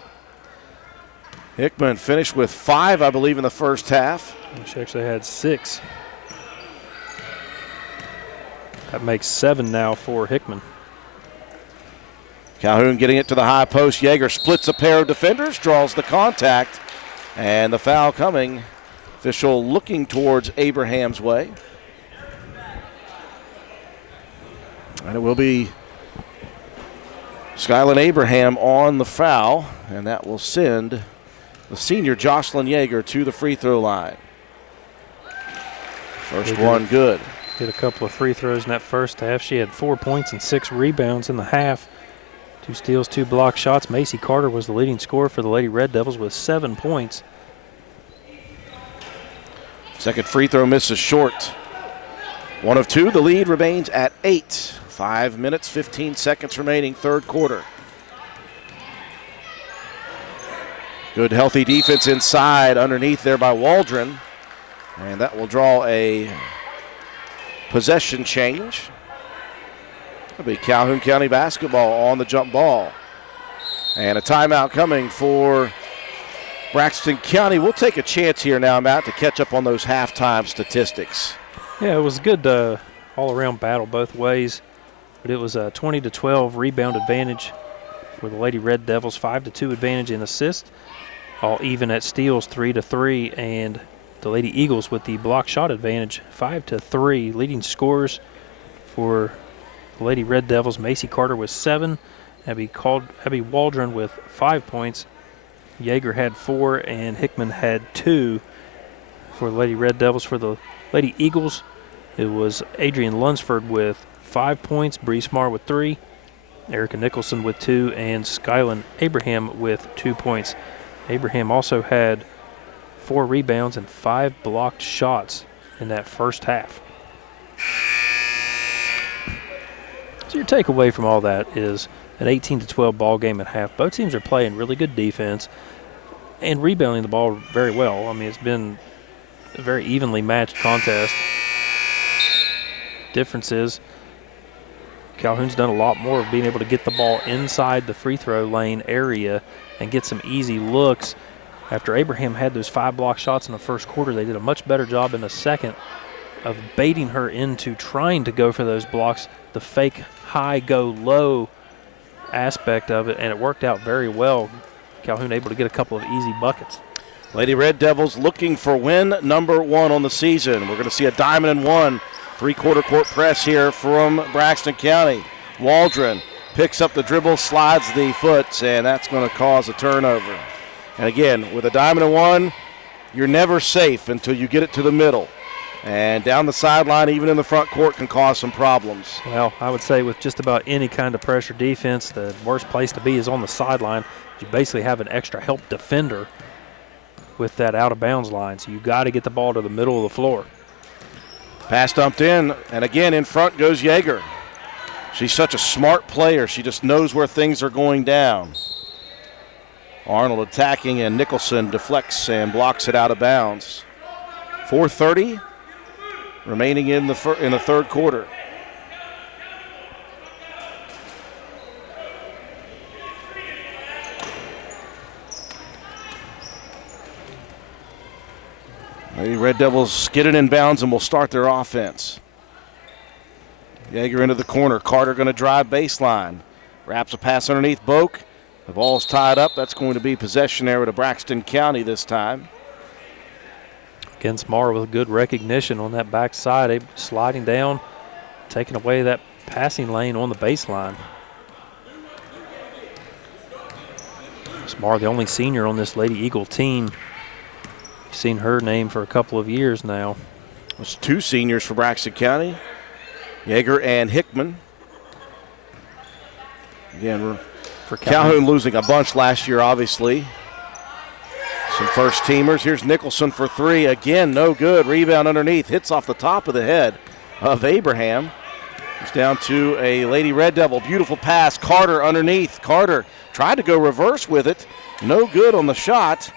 Hickman finished with 5, I believe, in the first half. She actually had 6. That makes 7 now for Hickman. Calhoun getting it to the high post. Yeager splits a pair of defenders, draws the contact, and the foul coming. Official looking towards Abraham's way. And it will be Skyland Abraham on the foul, and that will send the senior Jocelyn Yeager to the free throw line. First one good. Hit a couple of free throws in that first half. She had 4 points and 6 rebounds in the half. 2 steals, 2 block shots. Macy Carter was the leading scorer for the Lady Red Devils with 7 points. Second free throw misses short. 1 of 2. The lead remains at 8. 5 minutes, 15 seconds remaining, third quarter. Good healthy defense inside underneath there by Waldron. And that will draw a possession change. It'll be Calhoun County basketball on the jump ball. And a timeout coming for Braxton County. We'll take a chance here now, Matt, to catch up on those halftime statistics. Yeah, it was a good all-around battle both ways. But it was a 20-12 rebound advantage for the Lady Red Devils, 5-2 advantage in assists, all even at steals, 3-3, and the Lady Eagles with the block shot advantage, 5-3. Leading scorers for the Lady Red Devils, Macy Carter with 7, Abby Waldron with 5 points, Yeager had 4, and Hickman had 2 for the Lady Red Devils. For the Lady Eagles, it was Adrian Lunsford with 5 points, Bree Smar with 3, Erica Nicholson with 2, and Skyland Abraham with 2 points. Abraham also had 4 rebounds and 5 blocked shots in that first half. So your takeaway from all that is an 18-12 ball game at half. Both teams are playing really good defense, and rebounding the ball very well. I mean, it's been a very evenly matched contest. Difference is Calhoun's done a lot more of being able to get the ball inside the free throw lane area and get some easy looks. After Abraham had those 5 block shots in the first quarter, they did a much better job in the second of baiting her into trying to go for those blocks, the fake high, go low aspect of it, and it worked out very well. Calhoun able to get a couple of easy buckets. Lady Red Devils looking for win number 1 on the season. We're going to see a diamond and 1 3-quarter court press here from Braxton County. Waldron picks up the dribble, slides the foot, and that's going to cause a turnover. And again, with a diamond and 1, you're never safe until you get it to the middle. And down the sideline, even in the front court, can cause some problems. Well, I would say with just about any kind of pressure defense, the worst place to be is on the sideline. You basically have an extra help defender with that out-of-bounds line. So you've got to get the ball to the middle of the floor. Pass dumped in, and again in front goes Yeager. She's such a smart player. She just knows where things are going down. Arnold attacking, and Nicholson deflects and blocks it out of bounds. 4:30 remaining in the third quarter. The Red Devils get it in bounds and will start their offense. Yeager into the corner. Carter going to drive baseline. Wraps a pass underneath Boak. The ball's tied up. That's going to be possession area to Braxton County this time. Again, Smar with good recognition on that backside, sliding down, taking away that passing lane on the baseline. Smar, the only senior on this Lady Eagle team. You've seen her name for a couple of years now. There's 2 seniors for Braxton County, Yeager and Hickman. Again, for Calhoun losing a bunch last year, obviously. Some first teamers. Here's Nicholson for 3. Again, no good. Rebound underneath. Hits off the top of the head of Abraham. It's down to a Lady Red Devil. Beautiful pass. Carter underneath. Carter tried to go reverse with it. No good on the shot.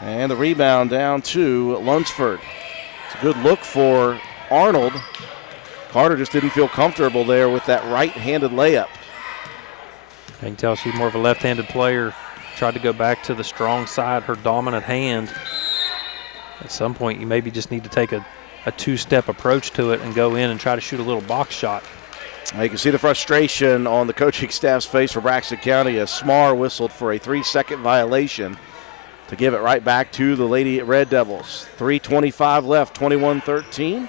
And the rebound down to Lunsford. It's a good look for Arnold. Carter just didn't feel comfortable there with that right-handed layup. I can tell she's more of a left-handed player. Tried to go back to the strong side, her dominant hand. At some point, you maybe just need to take a 2-step approach to it and go in and try to shoot a little box shot. You can see the frustration on the coaching staff's face for Braxton County as Smar whistled for a 3-second violation to give it right back to the Lady Red Devils. 3:25 left, 21-13.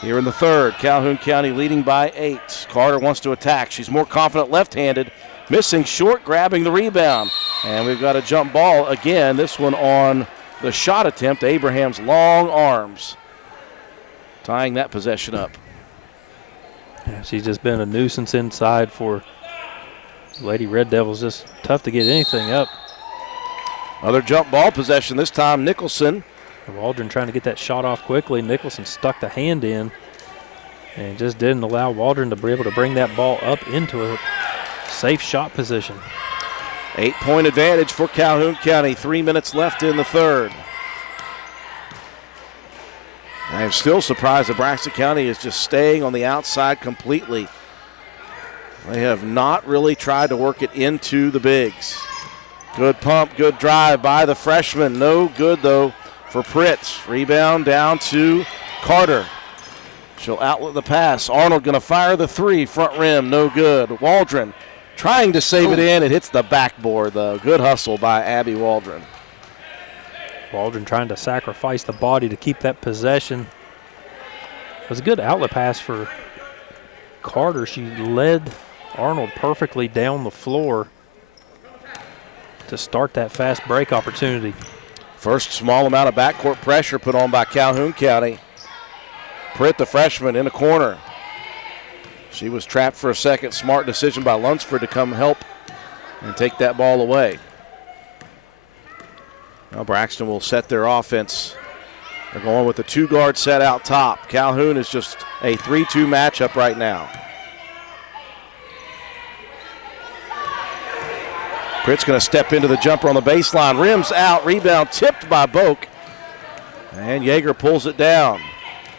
Here in the third, Calhoun County leading by 8. Carter wants to attack. She's more confident left-handed. Missing short, grabbing the rebound. And we've got a jump ball again, this one on the shot attempt. Abraham's long arms tying that possession up. Yeah, she's just been a nuisance inside for Lady Red Devils. Just tough to get anything up. Another jump ball possession, this time Nicholson. Waldron trying to get that shot off quickly. Nicholson stuck the hand in and just didn't allow Waldron to be able to bring that ball up into a safe shot position. 8-point advantage for Calhoun County. 3 minutes left in the third. I'm still surprised that Braxton County is just staying on the outside completely. They have not really tried to work it into the bigs. Good pump, good drive by the freshman. No good, though, for Pritz. Rebound down to Carter. She'll outlet the pass. Arnold going to fire the 3, front rim, no good. Waldron trying to save it in. It hits the backboard, though. Good hustle by Abby Waldron. Waldron trying to sacrifice the body to keep that possession. It was a good outlet pass for Carter. She led Arnold perfectly down the floor to start that fast break opportunity. First small amount of backcourt pressure put on by Calhoun County. Pritt, the freshman, in the corner. She was trapped for a second. Smart decision by Lunsford to come help and take that ball away. Now Braxton will set their offense. They're going with the 2-guard set out top. Calhoun is just a 3-2 matchup right now. Pritt's going to step into the jumper on the baseline. Rims out, rebound tipped by Boak. And Yeager pulls it down.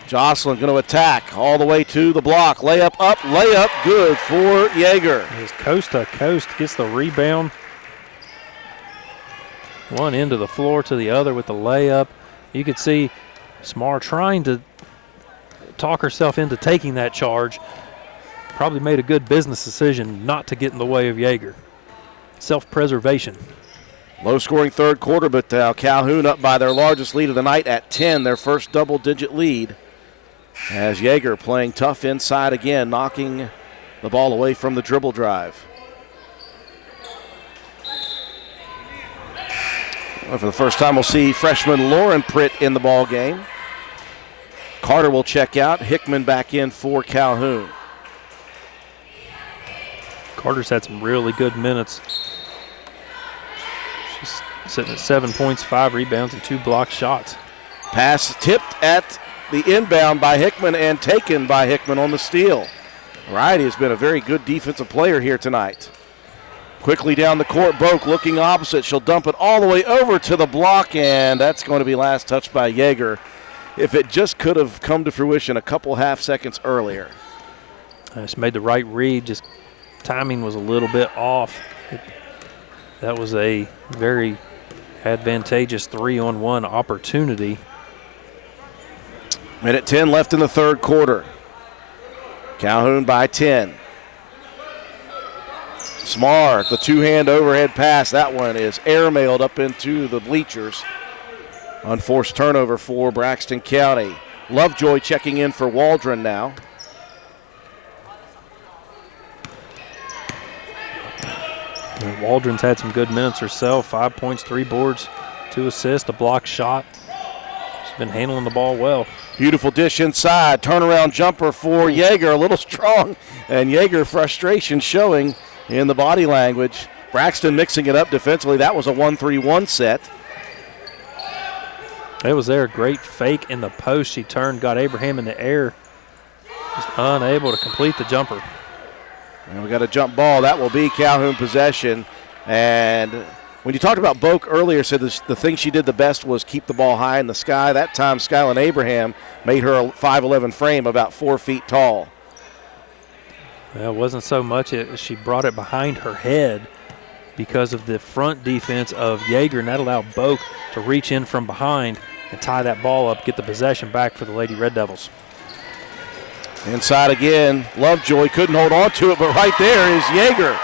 Jocelyn going to attack all the way to the block. Layup up, layup good for Yeager. He's coast to coast, gets the rebound. One end of the floor to the other with the layup. You could see Smar trying to talk herself into taking that charge. Probably made a good business decision not to get in the way of Yeager. Self-preservation. Low-scoring third quarter, but Calhoun up by their largest lead of the night at 10, their first double-digit lead. As Yeager playing tough inside again, knocking the ball away from the dribble drive. Well, for the first time, we'll see freshman Lauren Pritt in the ball game. Carter will check out. Hickman back in for Calhoun. Carter's had some really good minutes. She's sitting at 7 points, 5 rebounds, and 2 blocked shots. Pass tipped at the inbound by Hickman and taken by Hickman on the steal. Variety has been a very good defensive player here tonight. Quickly down the court, Boak looking opposite. She'll dump it all the way over to the block, and that's going to be last touched by Yeager. If it just could have come to fruition a couple half seconds earlier. She made the right read, just timing was a little bit off. That was a very advantageous 3-on-1 opportunity. Minute 10 left in the third quarter. Calhoun by 10. Smart, the two-hand overhead pass. That one is airmailed up into the bleachers. Unforced turnover for Braxton County. Lovejoy checking in for Waldron now. And Waldron's had some good minutes herself. 5 points, 3 boards, 2 assists, a block shot. She's been handling the ball well. Beautiful dish inside. Turnaround jumper for Yeager. A little strong. And Yeager frustration showing in the body language. Braxton mixing it up defensively. That was a 1-3-1 set. It was there. Great fake in the post. She turned, got Abraham in the air. Just unable to complete the jumper. And we got a jump ball. That will be Calhoun possession. And when you talked about Boak earlier, said the thing she did the best was keep the ball high in the sky. That time, Skyline Abraham made her a 5'11" frame, about 4 feet tall. Well, it wasn't so much. She brought it behind her head because of the front defense of Yeager, and that allowed Boak to reach in from behind and tie that ball up, get the possession back for the Lady Red Devils. Inside again, Lovejoy couldn't hold on to it, but right there is Yeager.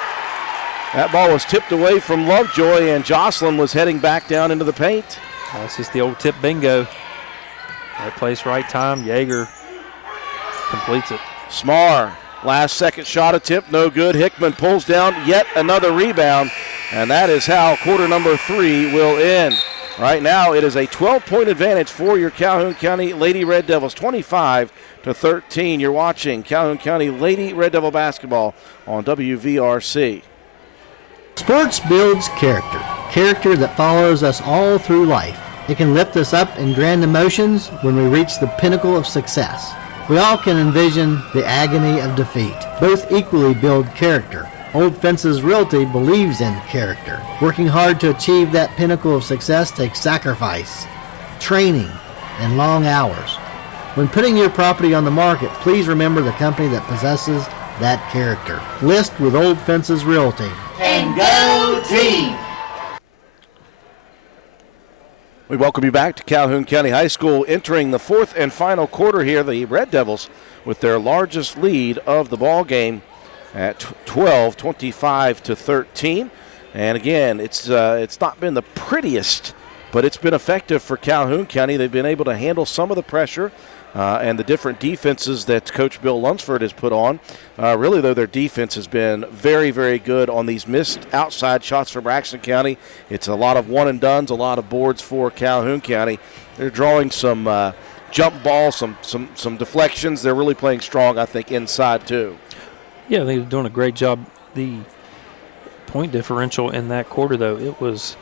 That ball was tipped away from Lovejoy, and Jocelyn was heading back down into the paint. That's just the old tip bingo. Right place, right time. Yeager completes it. Smar, last second shot attempt, no good. Hickman pulls down yet another rebound, and that is how quarter number 3 will end. Right now, it is a 12-point advantage for your Calhoun County Lady Red Devils, 25-13. You're watching Calhoun County Lady Red Devil basketball on WVRC. Sports builds character, character that follows us all through life. It can lift us up in grand emotions when we reach the pinnacle of success. We all can envision the agony of defeat. Both equally build character. Old Fences Realty believes in character. Working hard to achieve that pinnacle of success takes sacrifice, training, and long hours. When putting your property on the market, please remember the company that possesses that character. List with Old Fences Realty. And go team! We welcome you back to Calhoun County High School. Entering the fourth and final quarter here, the Red Devils with their largest lead of the ball game at 12, 25-13. And again, it's not been the prettiest, but it's been effective for Calhoun County. They've been able to handle some of the pressure and the different defenses that Coach Bill Lunsford has put on. Really, though, their defense has been very, very good on these missed outside shots for Braxton County. It's a lot of one-and-dones, a lot of boards for Calhoun County. They're drawing some jump balls, some deflections. They're really playing strong, I think, inside, too. Yeah, they're doing a great job. The point differential in that quarter, though, it was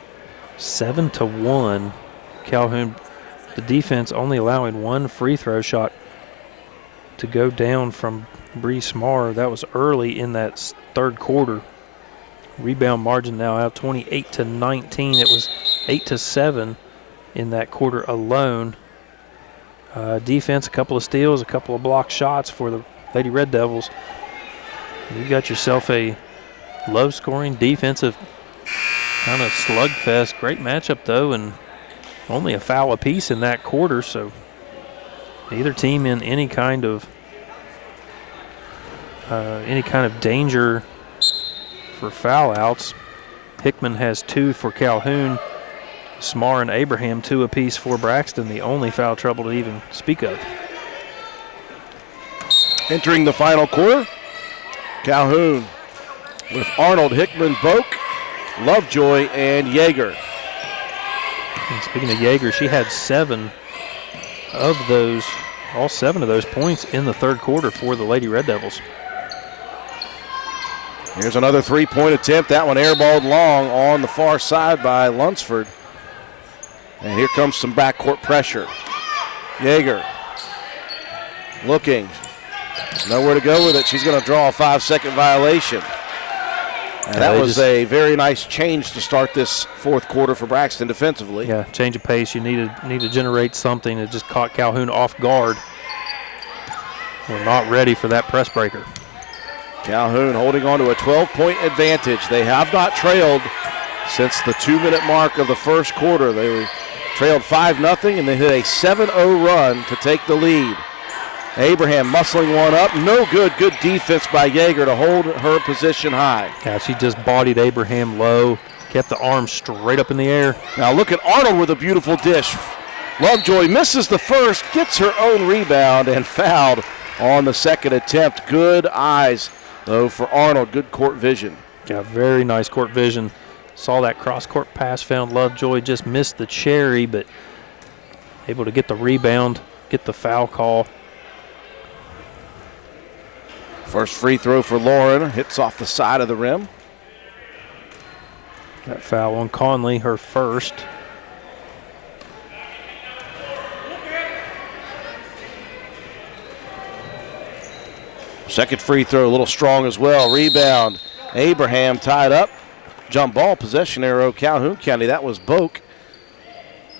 7-1. Calhoun, the defense only allowing 1 free throw shot to go down from Bree Smar. That was early in that third quarter. Rebound margin now out 28-19. It was 8-7 in that quarter alone. Defense, a couple of steals, a couple of block shots for the Lady Red Devils. You've got yourself a low-scoring defensive kind of slugfest. Great matchup, though, and only a foul apiece in that quarter, so neither team in any kind of danger for foul outs. Hickman has 2 for Calhoun. Smar and Abraham 2 apiece for Braxton, the only foul trouble to even speak of. Entering the final quarter, Calhoun with Arnold, Hickman, Boak, Lovejoy, and Yeager. And speaking of Yeager, she had 7 of those, all 7 of those points in the third quarter for the Lady Red Devils. Here's another three-point attempt. That one airballed long on the far side by Lunsford. And here comes some backcourt pressure. Yeager looking. Nowhere to go with it. She's going to draw a 5-second violation. And that was a very nice change to start this fourth quarter for Braxton defensively. Yeah, change of pace. You need to generate something. It just caught Calhoun off guard. We're not ready for that press breaker. Calhoun holding on to a 12-point advantage. They have not trailed since the 2-minute mark of the first quarter. They trailed 5-0, and they hit a 7-0 run to take the lead. Abraham muscling one up. No good. Good defense by Yeager to hold her position high. Yeah, she just bodied Abraham low, kept the arm straight up in the air. Now look at Arnold with a beautiful dish. Lovejoy misses the first, gets her own rebound, and fouled on the second attempt. Good eyes, though, for Arnold. Good court vision. Yeah, very nice court vision. Saw that cross-court pass, found Lovejoy, just missed the cherry, but able to get the rebound, get the foul call. First free throw for Lauren, hits off the side of the rim. That foul on Conley, her first. Second free throw, a little strong as well. Rebound, Abraham tied up. Jump ball, possession arrow, Calhoun County. That was Boak.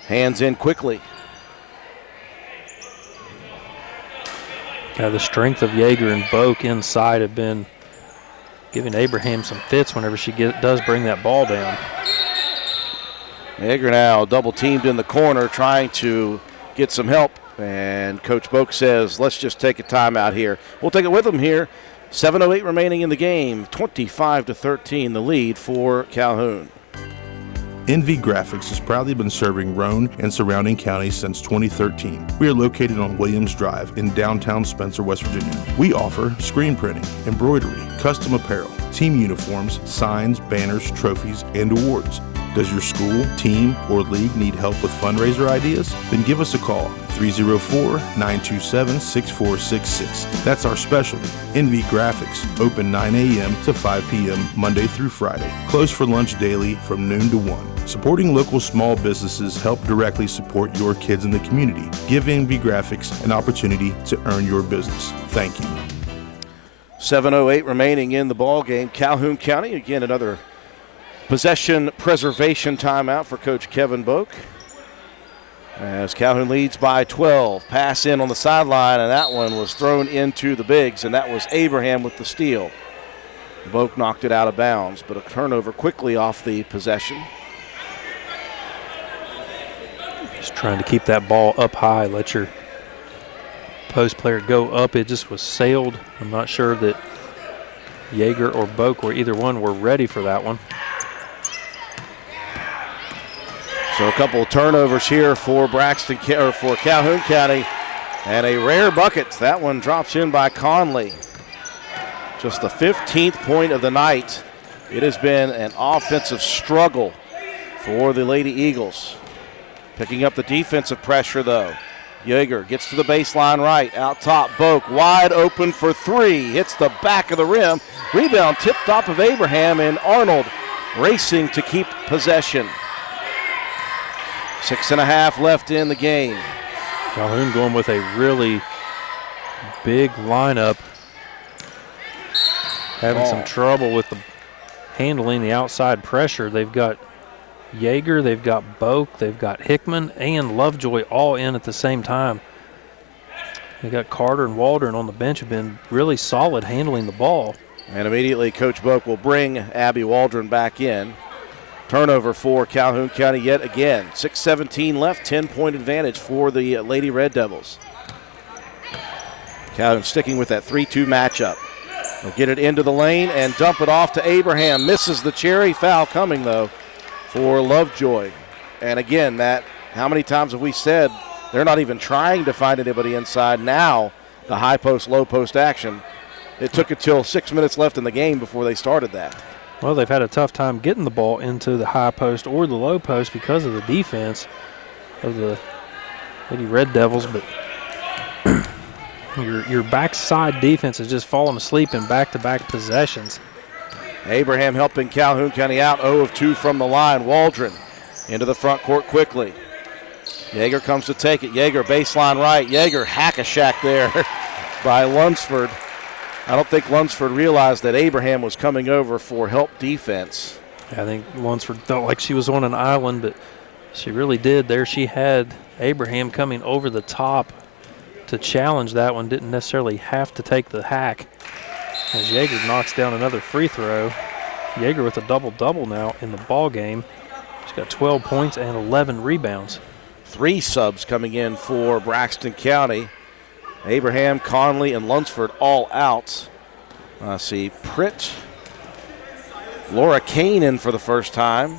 Hands in quickly. Yeah, the strength of Yeager and Boak inside have been giving Abraham some fits whenever she does bring that ball down. Yeager now double teamed in the corner trying to get some help. And Coach Boak says, let's just take a timeout here. We'll take it with them here. 7:08 remaining in the game. 25-13 the lead for Calhoun. NV Graphics has proudly been serving Roane and surrounding counties since 2013. We are located on Williams Drive in downtown Spencer, West Virginia. We offer screen printing, embroidery, custom apparel, team uniforms, signs, banners, trophies, and awards. Does your school, team, or league need help with fundraiser ideas? Then give us a call, 304-927-6466. That's our specialty, NV Graphics, open 9 a.m. to 5 p.m. Monday through Friday. Closed for lunch daily from noon to 1. Supporting local small businesses help directly support your kids in the community. Give NV Graphics an opportunity to earn your business. Thank you. 7:08 remaining in the ball game. Calhoun County, again, another possession preservation timeout for Coach Kevin Boak. As Calhoun leads by 12. Pass in on the sideline, and that one was thrown into the bigs, and that was Abraham with the steal. Boak knocked it out of bounds, but a turnover quickly off the possession. Just trying to keep that ball up high, let your post player go up. It just was sailed. I'm not sure that Yeager or Boak or either one were ready for that one. So a couple of turnovers here for Braxton, or for Calhoun County, and a rare bucket. That one drops in by Conley. Just the 15th point of the night. It has been an offensive struggle for the Lady Eagles. Picking up the defensive pressure, though. Yeager gets to the baseline right, out top. Boak wide open for three. Hits the back of the rim. Rebound tipped off of Abraham, and Arnold racing to keep possession. 6.5 left in the game. Calhoun going with a really big lineup. Having some trouble with the handling the outside pressure. They've got Yeager, they've got Boak, they've got Hickman, and Lovejoy all in at the same time. They got Carter and Waldron on the bench, have been really solid handling the ball. And immediately Coach Boak will bring Abby Waldron back in. Turnover for Calhoun County yet again. 6:17 left, 10-point advantage for the Lady Red Devils. Calhoun sticking with that 3-2 matchup. They'll get it into the lane and dump it off to Abraham. Misses the cherry. Foul coming, though, for Lovejoy. And again, how many times have we said they're not even trying to find anybody inside? Now the high post, low post action. It took until 6 minutes left in the game before they started that. Well, they've had a tough time getting the ball into the high post or the low post because of the defense of the Lady Red Devils, but your backside defense has just fallen asleep in back-to-back possessions. Abraham helping Calhoun County out, 0 of 2 from the line. Waldron into the front court quickly. Yeager comes to take it. Yeager baseline right. Yeager hack-a-shack there by Lunsford. I don't think Lunsford realized that Abraham was coming over for help defense. I think Lunsford felt like she was on an island, but she really did. There she had Abraham coming over the top to challenge that one. Didn't necessarily have to take the hack. As Yeager knocks down another free throw. Yeager with a double-double now in the ball game. She's got 12 points and 11 rebounds. 3 subs coming in for Braxton County. Abraham, Conley, and Lunsford all out. See, Pritt, Laura Kane in for the first time.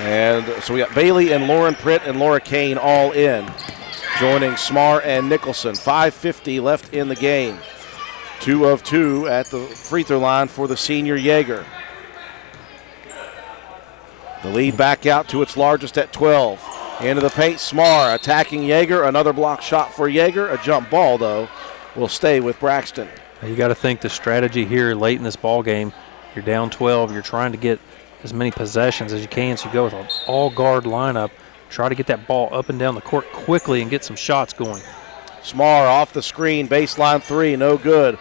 And so we got Bailey and Lauren Pritt and Laura Kane all in, joining Smar and Nicholson. 5:50 left in the game. 2 of 2 at the free throw line for the senior Yeager. The lead back out to its largest at 12. Into the paint, Smar attacking Yeager. Another block shot for Yeager. A jump ball, though, will stay with Braxton. You got to think the strategy here late in this ball game. You're down 12. You're trying to get as many possessions as you can, so you go with an all-guard lineup. Try to get that ball up and down the court quickly and get some shots going. Smar off the screen, baseline 3, no good.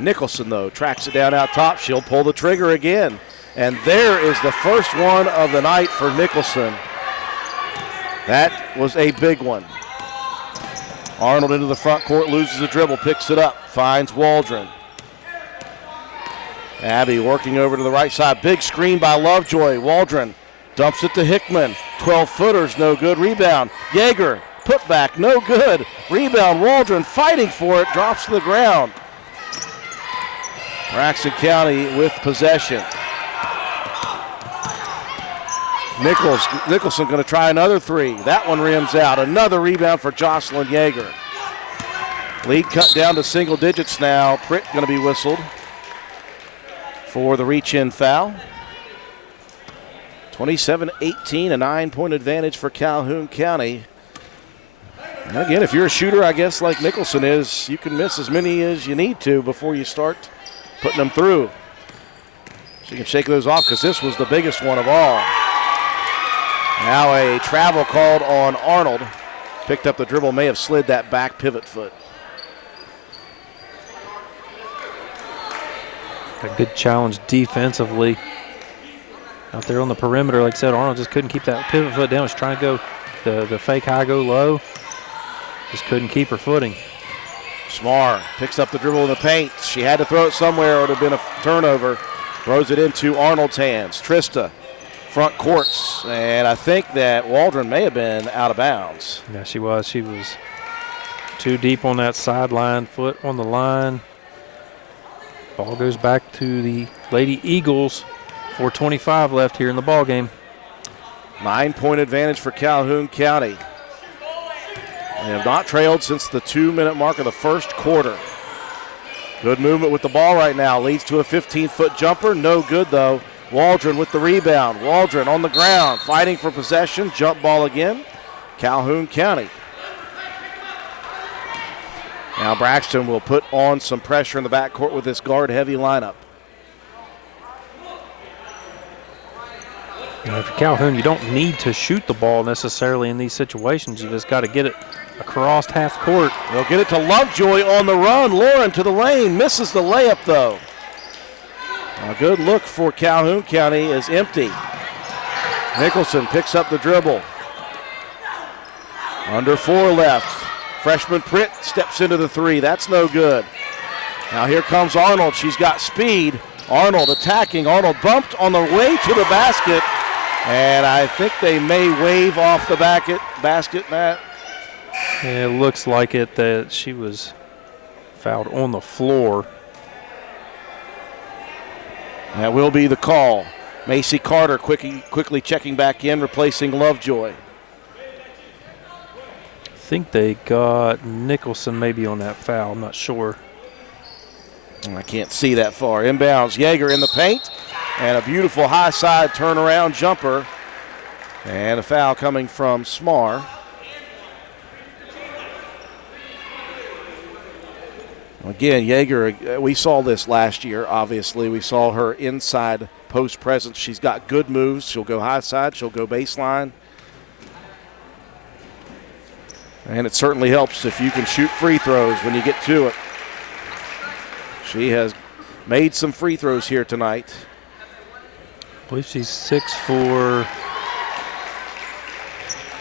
Nicholson, though, tracks it down out top. She'll pull the trigger again. And there is the first one of the night for Nicholson. That was a big one. Arnold into the front court, loses the dribble, picks it up, finds Waldron. Abby working over to the right side. Big screen by Lovejoy. Waldron dumps it to Hickman. 12-footers, no good. Rebound. Yeager, put back, no good. Rebound, Waldron fighting for it, drops to the ground. Braxton County with possession. Nicholson going to try another 3. That one rims out. Another rebound for Jocelyn Yeager. Lead cut down to single digits now. Pritt going to be whistled for the reach-in foul. 27-18, a 9-point advantage for Calhoun County. And again, if you're a shooter, I guess, like Nicholson is, you can miss as many as you need to before you start putting them through. So you can shake those off because this was the biggest one of all. Now a travel called on Arnold. Picked up the dribble, may have slid that back pivot foot. A good challenge defensively. Out there on the perimeter, like I said, Arnold just couldn't keep that pivot foot down. Was trying to go the fake high, go low. Just couldn't keep her footing. Smar picks up the dribble in the paint. She had to throw it somewhere or it would have been a turnover. Throws it into Arnold's hands. Trista, front courts. And I think that Waldron may have been out of bounds. Yeah, she was. She was too deep on that sideline, foot on the line. Ball goes back to the Lady Eagles. 4:25 left here in the ball game. 9-point advantage for Calhoun County. They have not trailed since the 2-minute mark of the first quarter. Good movement with the ball right now. Leads to a 15-foot jumper. No good, though. Waldron with the rebound. Waldron on the ground, fighting for possession. Jump ball again. Calhoun County. Now Braxton will put on some pressure in the backcourt with this guard-heavy lineup. Now for Calhoun, you don't need to shoot the ball necessarily in these situations. You just got to get it across half court. They'll get it to Lovejoy on the run. Lauren to the lane. Misses the layup, though. A good look for Calhoun County is empty. Nicholson picks up the dribble. Under 4 left. Freshman Pritt steps into the 3. That's no good. Now here comes Arnold. She's got speed. Arnold attacking. Arnold bumped on the way to the basket. And I think they may wave off the basket, Matt. Yeah, it looks like it that she was fouled on the floor. That will be the call. Macy Carter quickly checking back in, replacing Lovejoy. I think they got Nicholson maybe on that foul. I'm not sure. I can't see that far. Inbounds. Yeager in the paint. And a beautiful high side turnaround jumper. And a foul coming from Smar. Again, Yeager, we saw this last year, obviously. We saw her inside post presence. She's got good moves. She'll go high side. She'll go baseline. And it certainly helps if you can shoot free throws when you get to it. She has made some free throws here tonight. I believe she's 6 for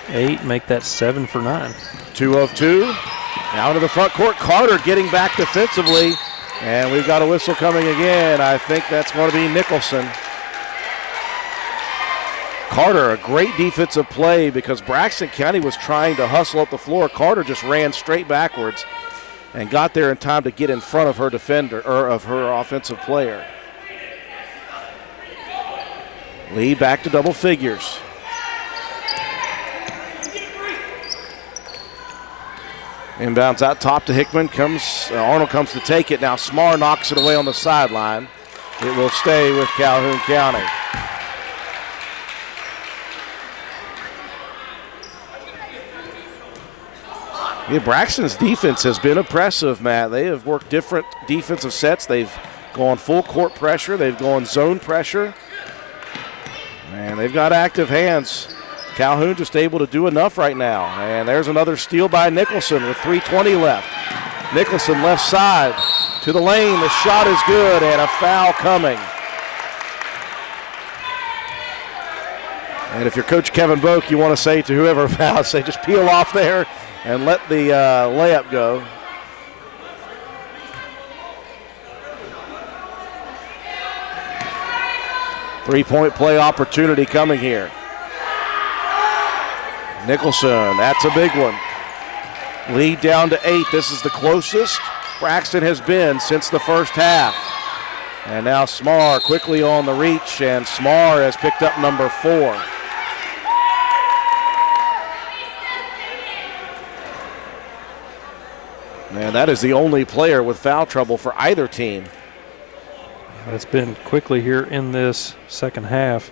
8, make that 7 for 9. 2 of 2. Now to the front court. Carter getting back defensively. And we've got a whistle coming again. I think that's going to be Nicholson. Carter, a great defensive play because Braxton County was trying to hustle up the floor. Carter just ran straight backwards and got there in time to get in front of her defender, or of her offensive player. Lead back to double figures. Inbounds out top to Hickman. Arnold comes to take it. Now Smar knocks it away on the sideline. It will stay with Calhoun County. Yeah, Braxton's defense has been impressive, Matt. They have worked different defensive sets. They've gone full court pressure. They've gone zone pressure. And they've got active hands. Calhoun just able to do enough right now. And there's another steal by Nicholson with 3:20 left. Nicholson left side to the lane. The shot is good and a foul coming. And if you're Coach Kevin Boak, you want to say to whoever fouls, say just peel off there and let the layup go. Three-point play opportunity coming here. Nicholson, that's a big one. Lead down to 8. This is the closest Braxton has been since the first half. And now Smar quickly on the reach, and Smar has picked up number 4. And that is the only player with foul trouble for either team. It's been quickly here in this second half.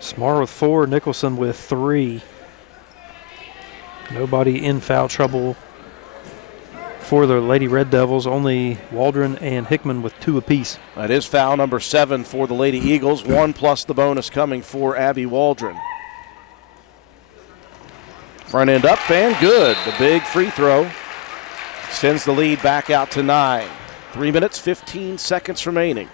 Smar with 4, Nicholson with 3. Nobody in foul trouble for the Lady Red Devils, only Waldron and Hickman with 2 apiece. That is foul number 7 for the Lady Eagles, 1 plus the bonus coming for Abby Waldron. Front end up and good. The big free throw sends the lead back out to 9. 3 minutes, 15 seconds remaining.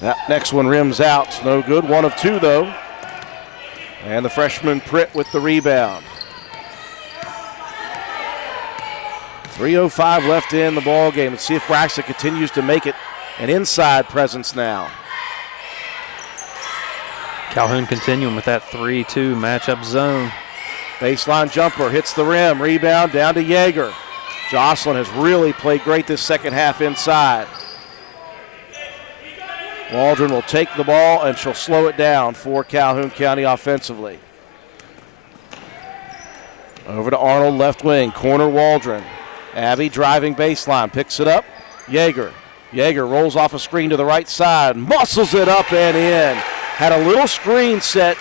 That next one rims out. No good. 1 of 2, though. And the freshman Pritt with the rebound. 3:05 left in the ball game. Let's see if Braxton continues to make it an inside presence now. Calhoun continuing with that 3-2 matchup zone. Baseline jumper hits the rim. Rebound down to Yeager. Jocelyn has really played great this second half inside. Waldron will take the ball, and she'll slow it down for Calhoun County offensively. Over to Arnold, left wing, corner Waldron. Abby driving baseline, picks it up. Yeager. Yeager rolls off a screen to the right side, muscles it up and in. Had a little screen set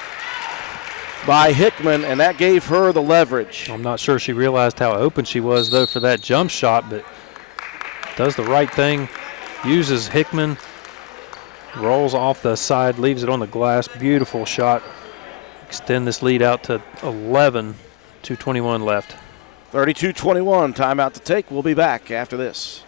by Hickman, and that gave her the leverage. I'm not sure she realized how open she was, though, for that jump shot, but does the right thing, uses Hickman, rolls off the side, leaves it on the glass. Beautiful shot. Extend this lead out to 11, 2:21 left. 32-21, timeout to take. We'll be back after this.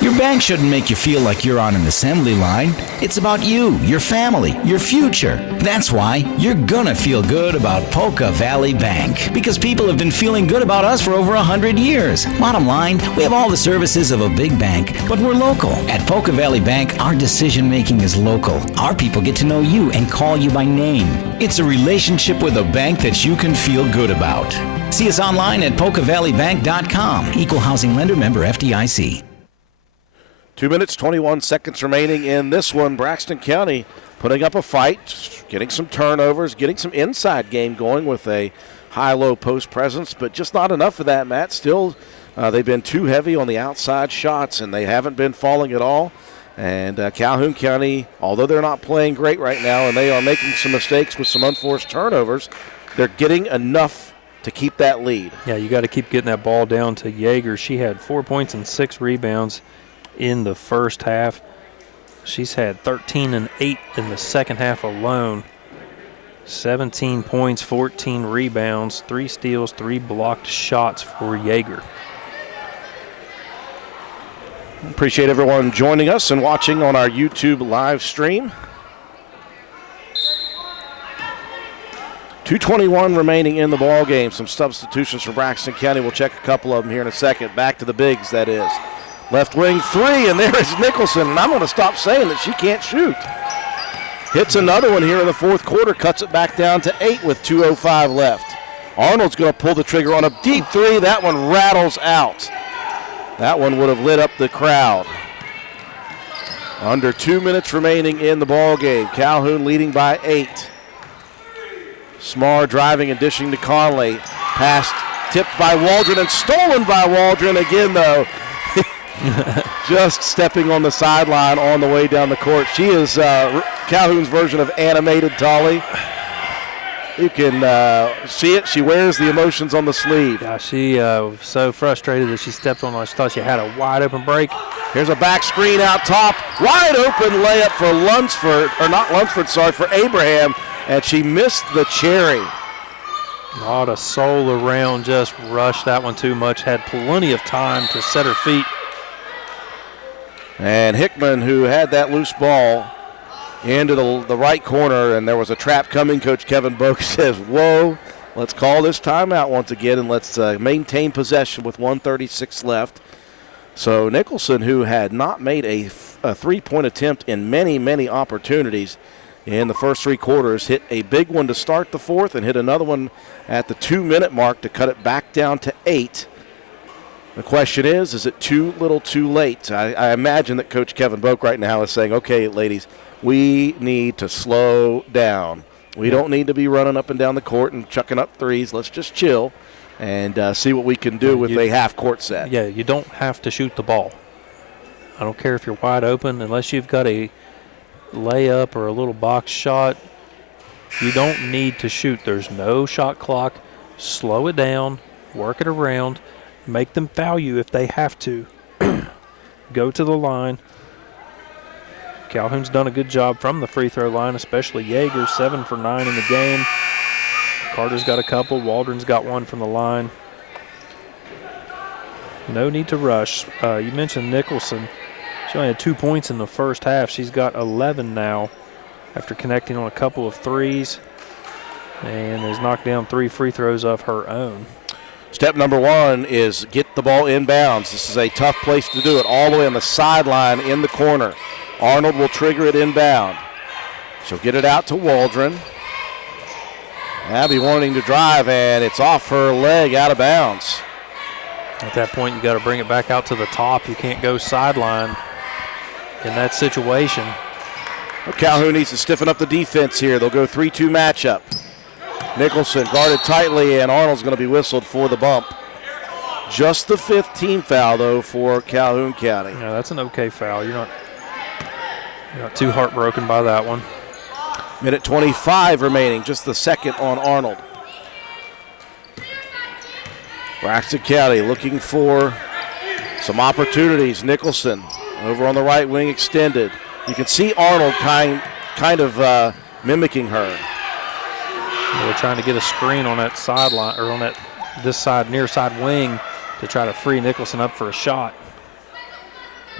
Your bank shouldn't make you feel like you're on an assembly line. It's about you, your family, your future. That's why you're gonna feel good about Polka Valley Bank, because people have been feeling good about us for over 100 years. Bottom line, we have all the services of a big bank, but we're local. At Polka Valley Bank, our decision-making is local. Our people get to know you and call you by name. It's a relationship with a bank that you can feel good about. See us online at polkavalleybank.com. Equal housing lender, member FDIC. 2 minutes, 21 seconds remaining in this one. Braxton County putting up a fight, getting some turnovers, getting some inside game going with a high-low post presence, but just not enough of that, Matt. Still, they've been too heavy on the outside shots, and they haven't been falling at all. And Calhoun County, although they're not playing great right now and they are making some mistakes with some unforced turnovers, they're getting enough to keep that lead. Yeah, you got to keep getting that ball down to Yeager. She had 4 points and 6 rebounds in the first half. She's had 13 and 8 in the second half alone. 17 points, 14 rebounds, 3 steals, 3 blocked shots for Yeager. Appreciate everyone joining us and watching on our YouTube live stream. 2:21 remaining in the ball game. Some substitutions for Braxton County. We'll check a couple of them here in a second. Back to the bigs, that is. Left wing 3, and there is Nicholson. And I'm going to stop saying that she can't shoot. Hits another one here in the fourth quarter, cuts it back down to 8 with 2:05 left. Arnold's going to pull the trigger on a deep 3. That one rattles out. That one would have lit up the crowd. Under 2 minutes remaining in the ball game. Calhoun leading by 8. Smar driving and dishing to Conley. Pass tipped by Waldron and stolen by Waldron again, though. Just stepping on the sideline on the way down the court. She is Calhoun's version of animated Tolly. You can see it. She wears the emotions on the sleeve. Yeah, she was so frustrated that she stepped on. She thought she had a wide open break. Here's a back screen out top. Wide open layup for Lunsford, or not Lunsford, sorry, for Abraham. And she missed the cherry. Not a soul around, just rushed that one too much. Had plenty of time to set her feet. And Hickman, who had that loose ball into the right corner, and there was a trap coming. Coach Kevin Boak says, whoa, let's call this timeout once again, and let's maintain possession with 1:36 left. So Nicholson, who had not made a three-point attempt in many, many opportunities in the first 3 quarters, hit a big one to start the fourth and hit another one at the 2-minute mark to cut it back down to 8. The question is it too little too late? I imagine that Coach Kevin Boak right now is saying, okay, ladies, we need to slow down. We don't need to be running up and down the court and chucking up threes. Let's just chill and see what we can do with a half-court set. Yeah, you don't have to shoot the ball. I don't care if you're wide open, unless you've got a layup or a little box shot. You don't need to shoot. There's no shot clock. Slow it down, work it around. Make them foul you if they have to. Go to the line. Calhoun's done a good job from the free throw line, especially Yeager, 7 for 9 in the game. Carter's got a couple. Waldron's got 1 from the line. No need to rush. You mentioned Nicholson. She only had 2 points in the first half. She's got 11 now after connecting on a couple of threes and has knocked down 3 free throws of her own. Step number 1 is get the ball inbounds. This is a tough place to do it, all the way on the sideline in the corner. Arnold will trigger it inbound. She'll get it out to Waldron. Abby wanting to drive, and it's off her leg, out of bounds. At that point, you got to bring it back out to the top. You can't go sideline in that situation. Well, Calhoun needs to stiffen up the defense here. They'll go 3-2 matchup. Nicholson guarded tightly, and Arnold's going to be whistled for the bump. Just the 5th team foul, though, for Calhoun County. Yeah, that's an okay foul. You're not too heartbroken by that one. Minute 25 remaining, just the second on Arnold. Braxton County looking for some opportunities. Nicholson over on the right wing extended. You can see Arnold kind of mimicking her. They're trying to get a screen on that sideline, or on that this side, near side wing to try to free Nicholson up for a shot.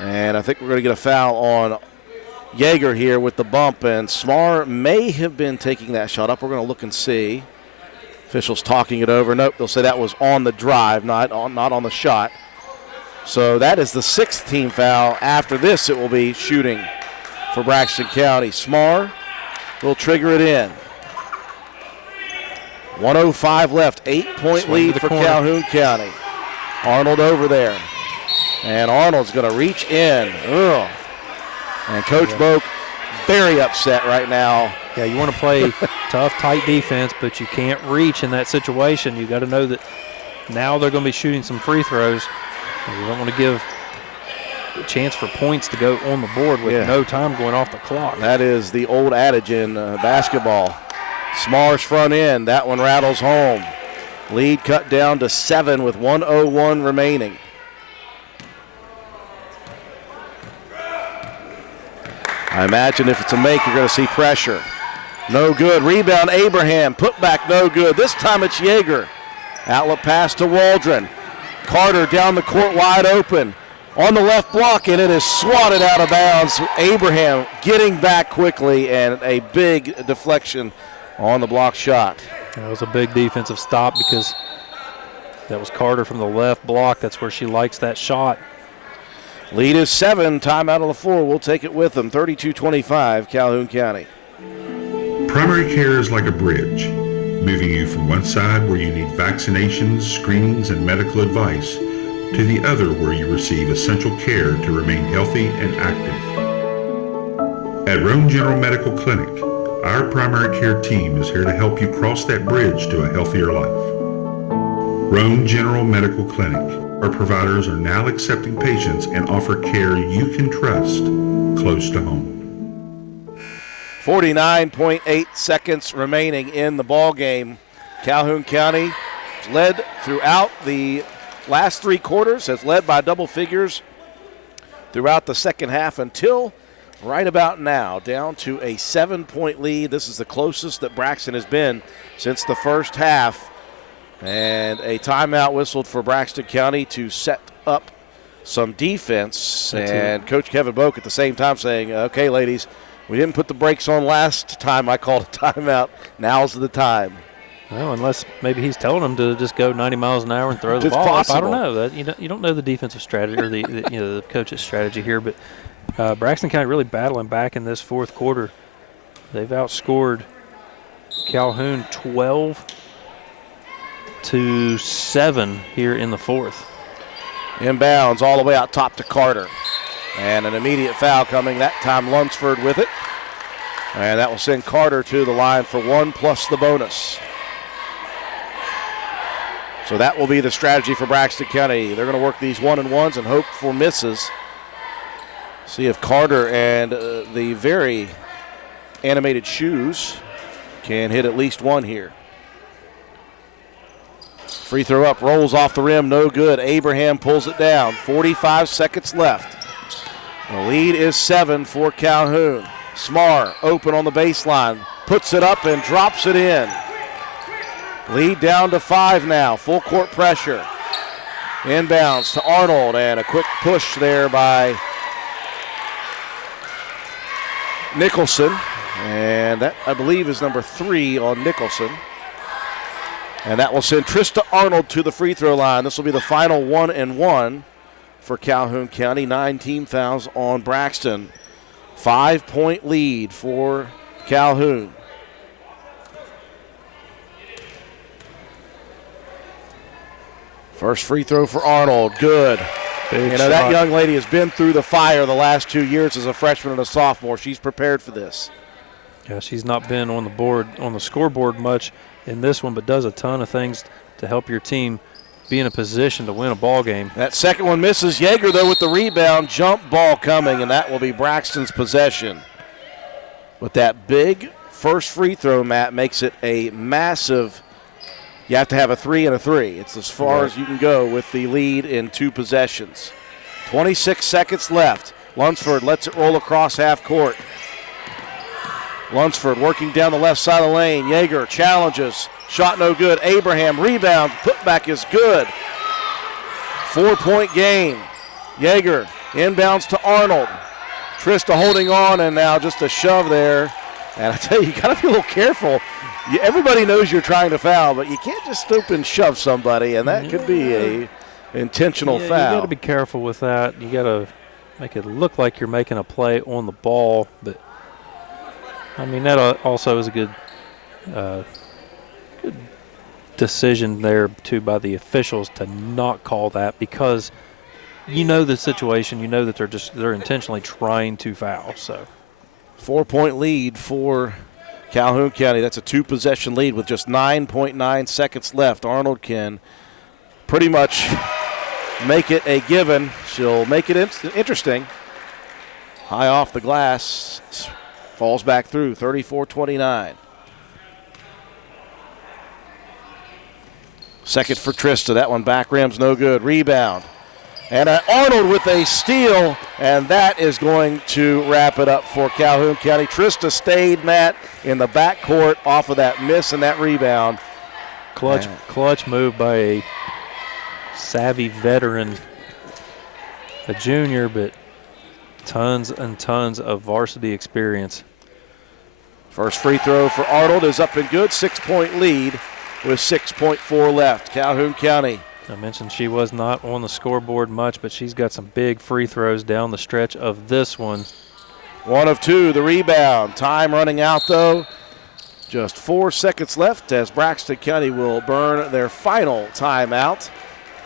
And I think we're going to get a foul on Yeager here with the bump, and Smar may have been taking that shot up. We're going to look and see. Officials talking it over. Nope, they'll say that was on the drive, not on the shot. So that is the 6th team foul. After this, it will be shooting for Braxton County. Smar will trigger it in. 1:05 left, 8-point lead for Calhoun County. Arnold over there. And Arnold's going to reach in. Ugh. And Coach Boak very upset right now. Yeah, you want to play tough, tight defense, but you can't reach in that situation. You got to know that now they're going to be shooting some free throws. And you don't want to give a chance for points to go on the board with no time going off the clock. That is the old adage in basketball. Smar's front end, that one rattles home. Lead cut down to 7 with 1:01 remaining. I imagine if it's a make, you're going to see pressure. No good. Rebound, Abraham. Put back, no good. This time it's Yeager. Outlet pass to Waldron. Carter down the court wide open. On the left block, and it is swatted out of bounds. Abraham getting back quickly, and a big deflection on the block shot. That was a big defensive stop because that was Carter from the left block. That's where she likes that shot. Lead is 7. Timeout on the floor. We'll take it with them. 32-25, Calhoun County. Primary care is like a bridge, moving you from one side where you need vaccinations, screenings, and medical advice to the other where you receive essential care to remain healthy and active. At Roan General Medical Clinic, our primary care team is here to help you cross that bridge to a healthier life. Roan General Medical Clinic. Our providers are now accepting patients and offer care you can trust close to home. 49.8 seconds remaining in the ball game. Calhoun County led throughout the last 3 quarters, has led by double figures throughout the second half until right about now, down to a 7-point lead. This is the closest that Braxton has been since the first half. And a timeout whistled for Braxton County to set up some defense. And Coach Kevin Boak at the same time saying, okay, ladies, we didn't put the brakes on last time I called a timeout. Now's the time. Well, unless maybe he's telling them to just go 90 miles an hour and throw the ball up. I don't know. That you don't know the defensive strategy or the coach's strategy here. But Braxton County really battling back in this fourth quarter. They've outscored Calhoun 12-7 here in the fourth. Inbounds all the way out top to Carter. And an immediate foul coming, that time Lunsford with it. And that will send Carter to the line for 1 plus the bonus. So that will be the strategy for Braxton County. They're going to work these 1-and-1s and hope for misses. See if Carter and the very animated shoes can hit at least one here. Free throw up, rolls off the rim, no good. Abraham pulls it down. 45 seconds left. The lead is 7 for Calhoun. Smar open on the baseline, puts it up and drops it in. Lead down to 5 now, full court pressure. Inbounds to Arnold, and a quick push there by Nicholson. And that, I believe, is number 3 on Nicholson. And that will send Trista Arnold to the free throw line. This will be the final 1-and-1 for Calhoun County. 9 team fouls on Braxton. 5-point lead for Calhoun. First free throw for Arnold, good. Big that shot. young lady has been through the fire the last 2 years as a freshman and a sophomore. She's prepared for this. Yeah, she's not been on the scoreboard much in this one, but does a ton of things to help your team be in a position to win a ball game. That second one misses. Yeager, though, with the rebound. Jump ball coming, and that will be Braxton's possession. But that big first free throw, Matt, makes it a massive. You have to have a 3 and a 3. It's as far as you can go with the lead in 2 possessions. 26 seconds left. Lunsford lets it roll across half court. Lunsford working down the left side of the lane. Yeager challenges. Shot no good. Abraham rebound. Putback is good. 4-point game. Yeager inbounds to Arnold. Trista holding on, and now just a shove there. And I tell you got to be a little careful. Everybody knows you're trying to foul, but you can't just stoop and shove somebody, and that could be a intentional foul. You got to be careful with that. You got to make it look like you're making a play on the ball, but I mean that also is a good decision there too by the officials to not call that, because you know the situation. You know that they're intentionally trying to foul. So 4-point lead for Calhoun County. That's a 2-possession lead with just 9.9 seconds left. Arnold can pretty much make it a given. She'll make it interesting. High off the glass. Falls back through. 34-29. Second for Trista. That one back rim's no good. Rebound. And Arnold with a steal, and that is going to wrap it up for Calhoun County. Trista stayed, Matt, in the backcourt off of that miss and that rebound. Clutch move by a savvy veteran, a junior, but tons and tons of varsity experience. First free throw for Arnold is up and good. 6-point lead with 6.4 left. Calhoun County. I mentioned she was not on the scoreboard much, but she's got some big free throws down the stretch of this one. 1 of 2, the rebound. Time running out, though. Just 4 seconds left as Braxton County will burn their final timeout.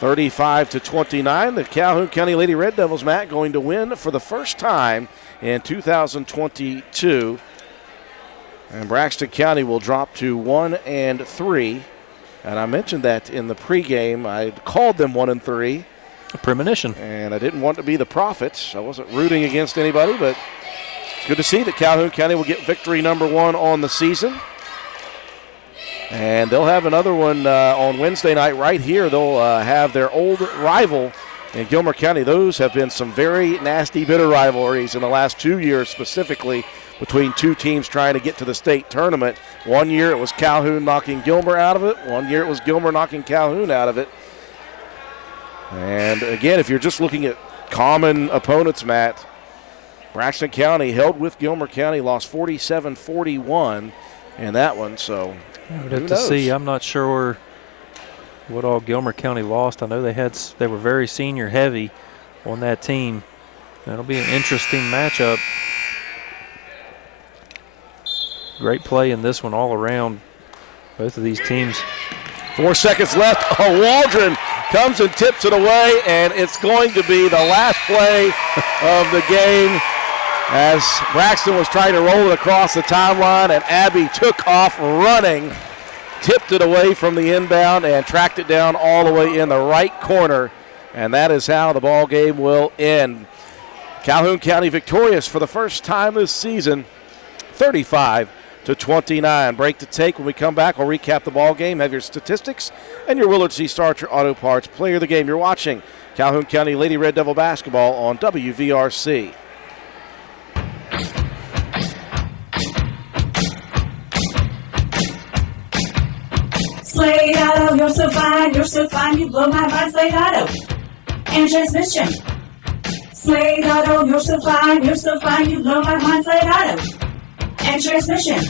35-29. The Calhoun County Lady Red Devils, Matt, going to win for the first time in 2022. And Braxton County will drop to 1-3. And I mentioned that in the pregame. I called them 1-3. A premonition. And I didn't want to be the prophet. I wasn't rooting against anybody, but it's good to see that Calhoun County will get victory number 1 on the season. And they'll have another one on Wednesday night right here. They'll have their old rival in Gilmer County. Those have been some very nasty, bitter rivalries in the last 2 years specifically, between two teams trying to get to the state tournament. 1 year it was Calhoun knocking Gilmer out of it. 1 year it was Gilmer knocking Calhoun out of it. And again, if you're just looking at common opponents, Matt, Braxton County held with Gilmer County, lost 47-41 in that one. So we'd have to see. I'm not sure what all Gilmer County lost. I know they were very senior heavy on that team. That'll be an interesting matchup. Great play in this one all around, both of these teams. 4 seconds left. Waldron comes and tips it away, and it's going to be the last play of the game as Braxton was trying to roll it across the timeline, and Abby took off running, tipped it away from the inbound, and tracked it down all the way in the right corner, and that is how the ball game will end. Calhoun County victorious for the first time this season, 35-29. Break to take. When we come back, we'll recap the ball game, have your statistics, and your Willard C. Starcher Auto Parts player of the game. You're watching Calhoun County Lady Red Devil basketball on WVRC. Slade Auto, you're so fine, you blow my mind, Slade Auto. And transmission. Slade Auto, you're so fine, you blow my mind, Slade Auto. And transmission.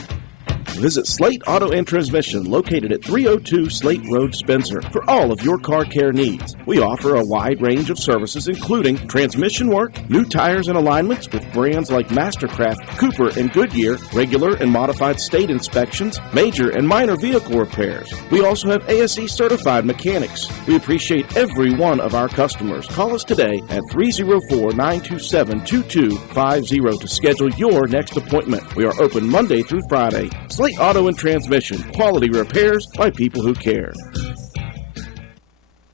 Visit Slate Auto and Transmission, located at 302 Slate Road, Spencer, for all of your car care needs. We offer a wide range of services, including transmission work, new tires and alignments with brands like Mastercraft, Cooper, and Goodyear, regular and modified state inspections, major and minor vehicle repairs. We also have ASE certified mechanics. We appreciate every one of our customers. Call us today at 304-927-2250 to schedule your next appointment. We are open Monday through Friday. Slate Auto and Transmission, quality repairs by people who care.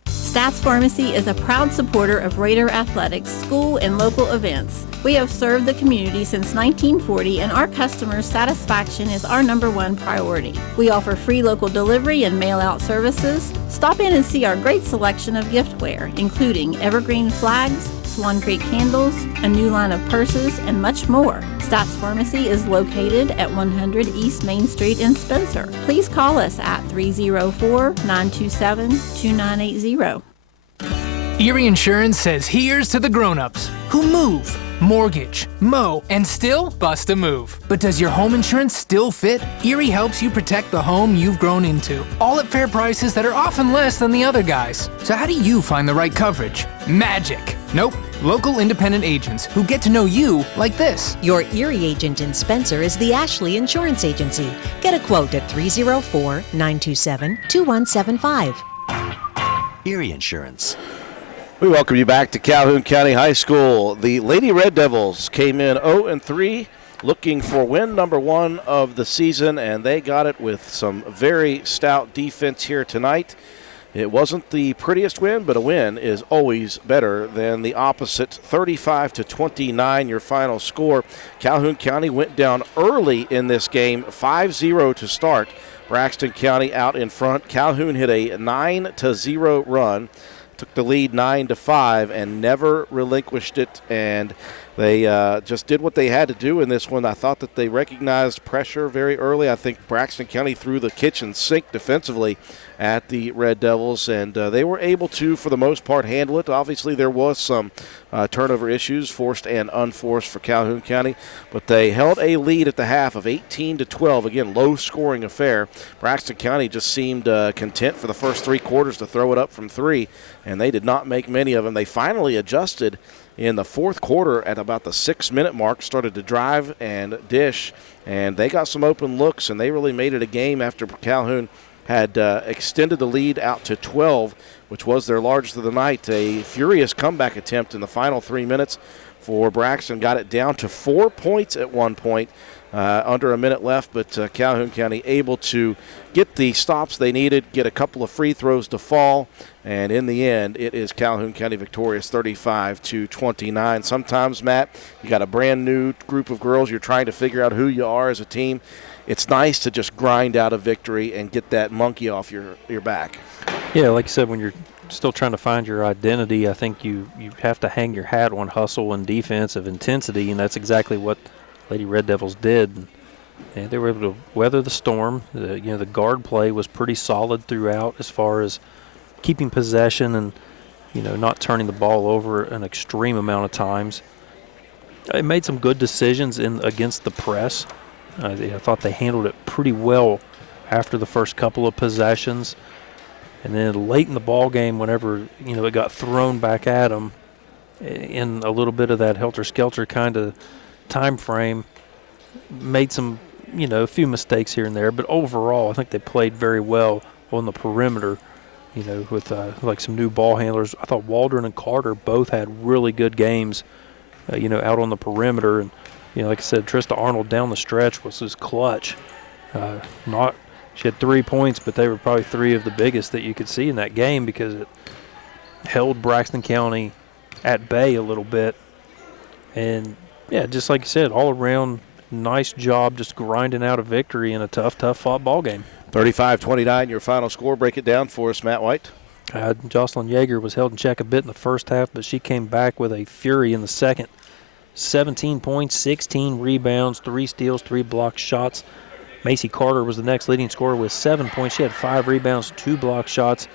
Stats Pharmacy is a proud supporter of Raider Athletics, school, and local events. We have served the community since 1940, and our customers' satisfaction is our #1 priority. We offer free local delivery and mail-out services. Stop in and see our great selection of giftware, including evergreen flags, Swan Creek candles, a new line of purses, and much more. Stops Pharmacy is located at 100 East Main Street in Spencer. Please call us at 304-927-2980. Erie Insurance says here's to the grown-ups who move, mortgage, mow, and still bust a move. But does your home insurance still fit? Erie helps you protect the home you've grown into, all at fair prices that are often less than the other guys. So how do you find the right coverage? Magic. Nope. Local independent agents who get to know you like this. Your Erie agent in Spencer is the Ashley Insurance Agency. Get a quote at 304-927-2175. Erie Insurance. We welcome you back to Calhoun County High School. The Lady Red Devils came in 0-3, looking for win number 1 of the season, and they got it with some very stout defense here tonight. It wasn't the prettiest win, but a win is always better than the opposite. 35-29, your final score. Calhoun County went down early in this game, 5-0 to start. Braxton County out in front. Calhoun hit a 9-0 run. Took the lead 9-5 and never relinquished it, and they just did what they had to do in this one. I thought that they recognized pressure very early. I think Braxton County threw the kitchen sink defensively at the Red Devils, and they were able to, for the most part, handle it. Obviously, there was some turnover issues, forced and unforced, for Calhoun County, but they held a lead at the half of 18-12. Again, low-scoring affair. Braxton County just seemed content for the first 3 quarters to throw it up from 3, and they did not make many of them. They finally adjusted in the fourth quarter at about the 6-minute mark, started to drive and dish, and they got some open looks, and they really made it a game after Calhoun had extended the lead out to 12, which was their largest of the night. A furious comeback attempt in the final 3 minutes for Braxton. Got it down to 4 points at one point, under a minute left, but Calhoun County able to get the stops they needed, get a couple of free throws to fall, and in the end, it is Calhoun County victorious 35-29. Sometimes, Matt, you got a brand new group of girls, you're trying to figure out who you are as a team. It's nice to just grind out a victory and get that monkey off your back. Yeah, like you said, when you're still trying to find your identity, I think you have to hang your hat on hustle and defensive intensity, and that's exactly what Lady Red Devils did. And they were able to weather the storm. The guard play was pretty solid throughout as far as keeping possession and, not turning the ball over an extreme amount of times. They made some good decisions against the press. I thought they handled it pretty well after the first couple of possessions. And then late in the ball game, whenever, it got thrown back at them in a little bit of that helter-skelter kind of time frame, made some, a few mistakes here and there. But overall, I think they played very well on the perimeter, with like some new ball handlers. I thought Waldron and Carter both had really good games, out on the perimeter. And, like I said, Trista Arnold down the stretch was his clutch. She had 3 points, but they were probably 3 of the biggest that you could see in that game because it held Braxton County at bay a little bit. And, yeah, just like you said, all around nice job just grinding out a victory in a tough fought ball game. 35-29, your final score. Break it down for us, Matt White. Jocelyn Yeager was held in check a bit in the first half, but she came back with a fury in the second. 17 points, 16 rebounds, 3 steals, 3 blocked shots. Macy Carter was the next leading scorer with 7 points. She had 5 rebounds, 2 blocked shots.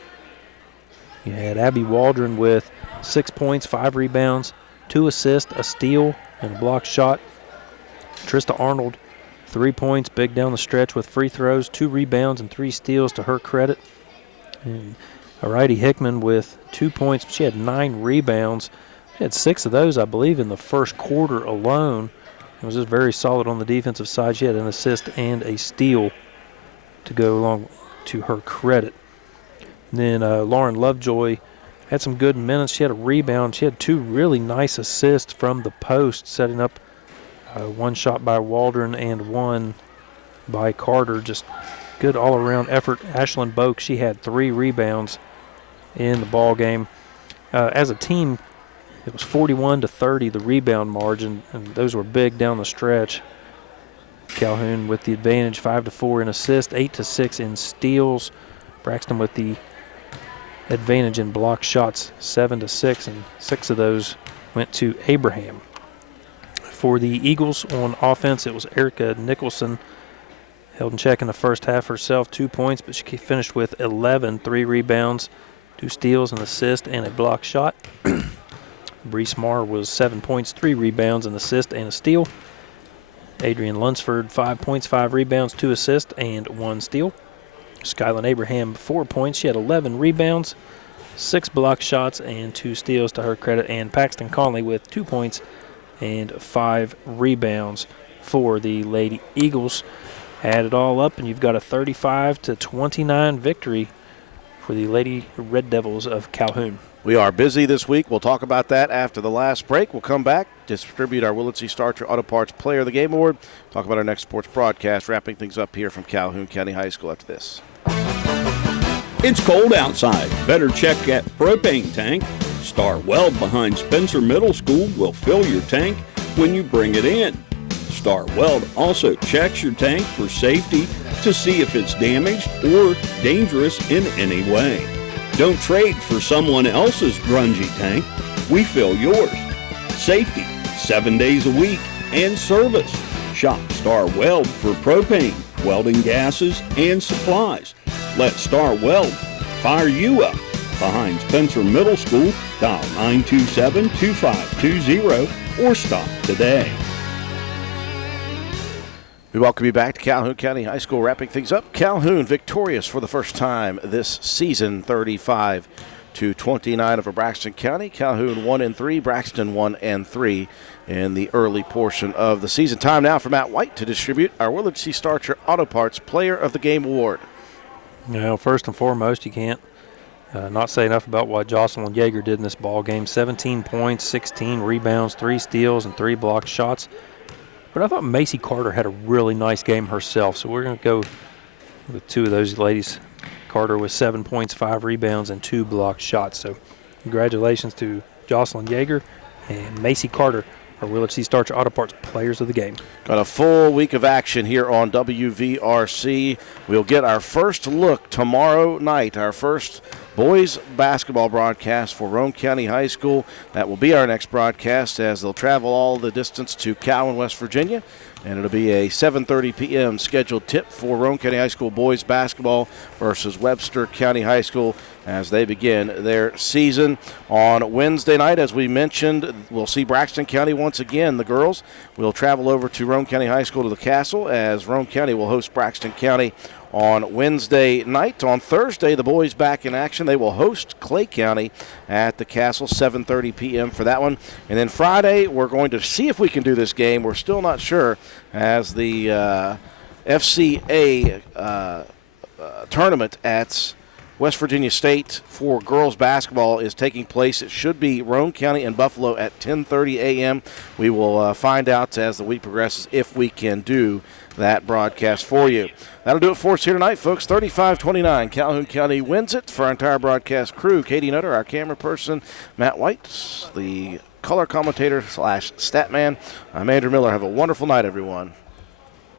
You had Abby Waldron with 6 points, 5 rebounds, 2 assists, a steal, and a blocked shot. Trista Arnold, 3 points, big down the stretch with free throws, 2 rebounds, and 3 steals to her credit. And Aridy Hickman with 2 points. She had 9 rebounds. She had 6 of those, I believe, in the first quarter alone. It was just very solid on the defensive side. She had an assist and a steal to go along to her credit. And then Lauren Lovejoy had some good minutes. She had a rebound. She had 2 really nice assists from the post, setting up 1 shot by Waldron and 1 by Carter. Just good all-around effort. Ashlyn Boak, she had 3 rebounds in the ball game. As a team, it was 41-30, the rebound margin, and those were big down the stretch. Calhoun with the advantage, 5-4 in assists, 8-6 in steals. Braxton with the advantage in block shots, 7-6, and 6 of those went to Abraham. For the Eagles on offense, it was Erica Nicholson. Held in check in the first half herself, 2 points, but she finished with 11, 3 rebounds, 2 steals, an assist, and a block shot. Brees Marr was 7 points, 3 rebounds, an assist, and a steal. Adrian Lunsford, 5 points, 5 rebounds, 2 assists, and 1 steal. Skyline Abraham, 4 points. She had 11 rebounds, 6 block shots, and 2 steals to her credit. And Paxton Conley with 2 points and 5 rebounds for the Lady Eagles. Add it all up, and you've got a 35-29 victory for the Lady Red Devils of Calhoun. We are busy this week. We'll talk about that after the last break. We'll come back, distribute our Willett C. Starcher Auto Parts Player of the Game Award, talk about our next sports broadcast, wrapping things up here from Calhoun County High School after this. It's cold outside. Better check that propane tank. Star Weld behind Spencer Middle School will fill your tank when you bring it in. Star Weld also checks your tank for safety to see if it's damaged or dangerous in any way. Don't trade for someone else's grungy tank. We fill yours. Safety, 7 days a week, and service. Shop Star Weld for propane, welding gases, and supplies. Let Star Weld fire you up. Behind Spencer Middle School, dial 927-2520 or stop today. We welcome you back to Calhoun County High School, wrapping things up. Calhoun victorious for the first time this season, 35-29 over Braxton County. Calhoun 1-3, Braxton 1-3 in the early portion of the season. Time now for Matt White to distribute our Willard C. Starcher Auto Parts Player of the Game Award. First and foremost, you can't not say enough about what Jocelyn Yeager did in this ball game. 17 points, 16 rebounds, 3 steals, and 3 blocked shots. But I thought Macy Carter had a really nice game herself, so we're going to go with 2 of those ladies. Carter with 7 points, 5 rebounds, and 2 blocked shots. So congratulations to Jocelyn Yeager and Macy Carter, our Willard C. Starcher Auto Parts Players of the Game. Got a full week of action here on WVRC. We'll get our first look tomorrow night, our first boys basketball broadcast for Roane County High School. That will be our next broadcast as they'll travel all the distance to Calhoun, West Virginia. And it'll be a 7:30 p.m. scheduled tip for Roane County High School boys basketball versus Webster County High School as they begin their season. On Wednesday night, as we mentioned, we'll see Braxton County once again. The girls will travel over to Roane County High School to the Castle as Roane County will host Braxton County on Wednesday night. On Thursday, the boys back in action. They will host Clay County at the Castle, 7:30 p.m. for that one. And then Friday, we're going to see if we can do this game. We're still not sure as the FCA tournament at West Virginia State for girls basketball is taking place. It should be Roane County and Buffalo at 10:30 a.m. We will find out as the week progresses if we can do that broadcast for you. That'll do it for us here tonight, folks. 35-29. Calhoun County wins it. For our entire broadcast crew, Katie Nutter, our camera person, Matt White, the color commentator / stat man, I'm Andrew Miller. Have a wonderful night, everyone.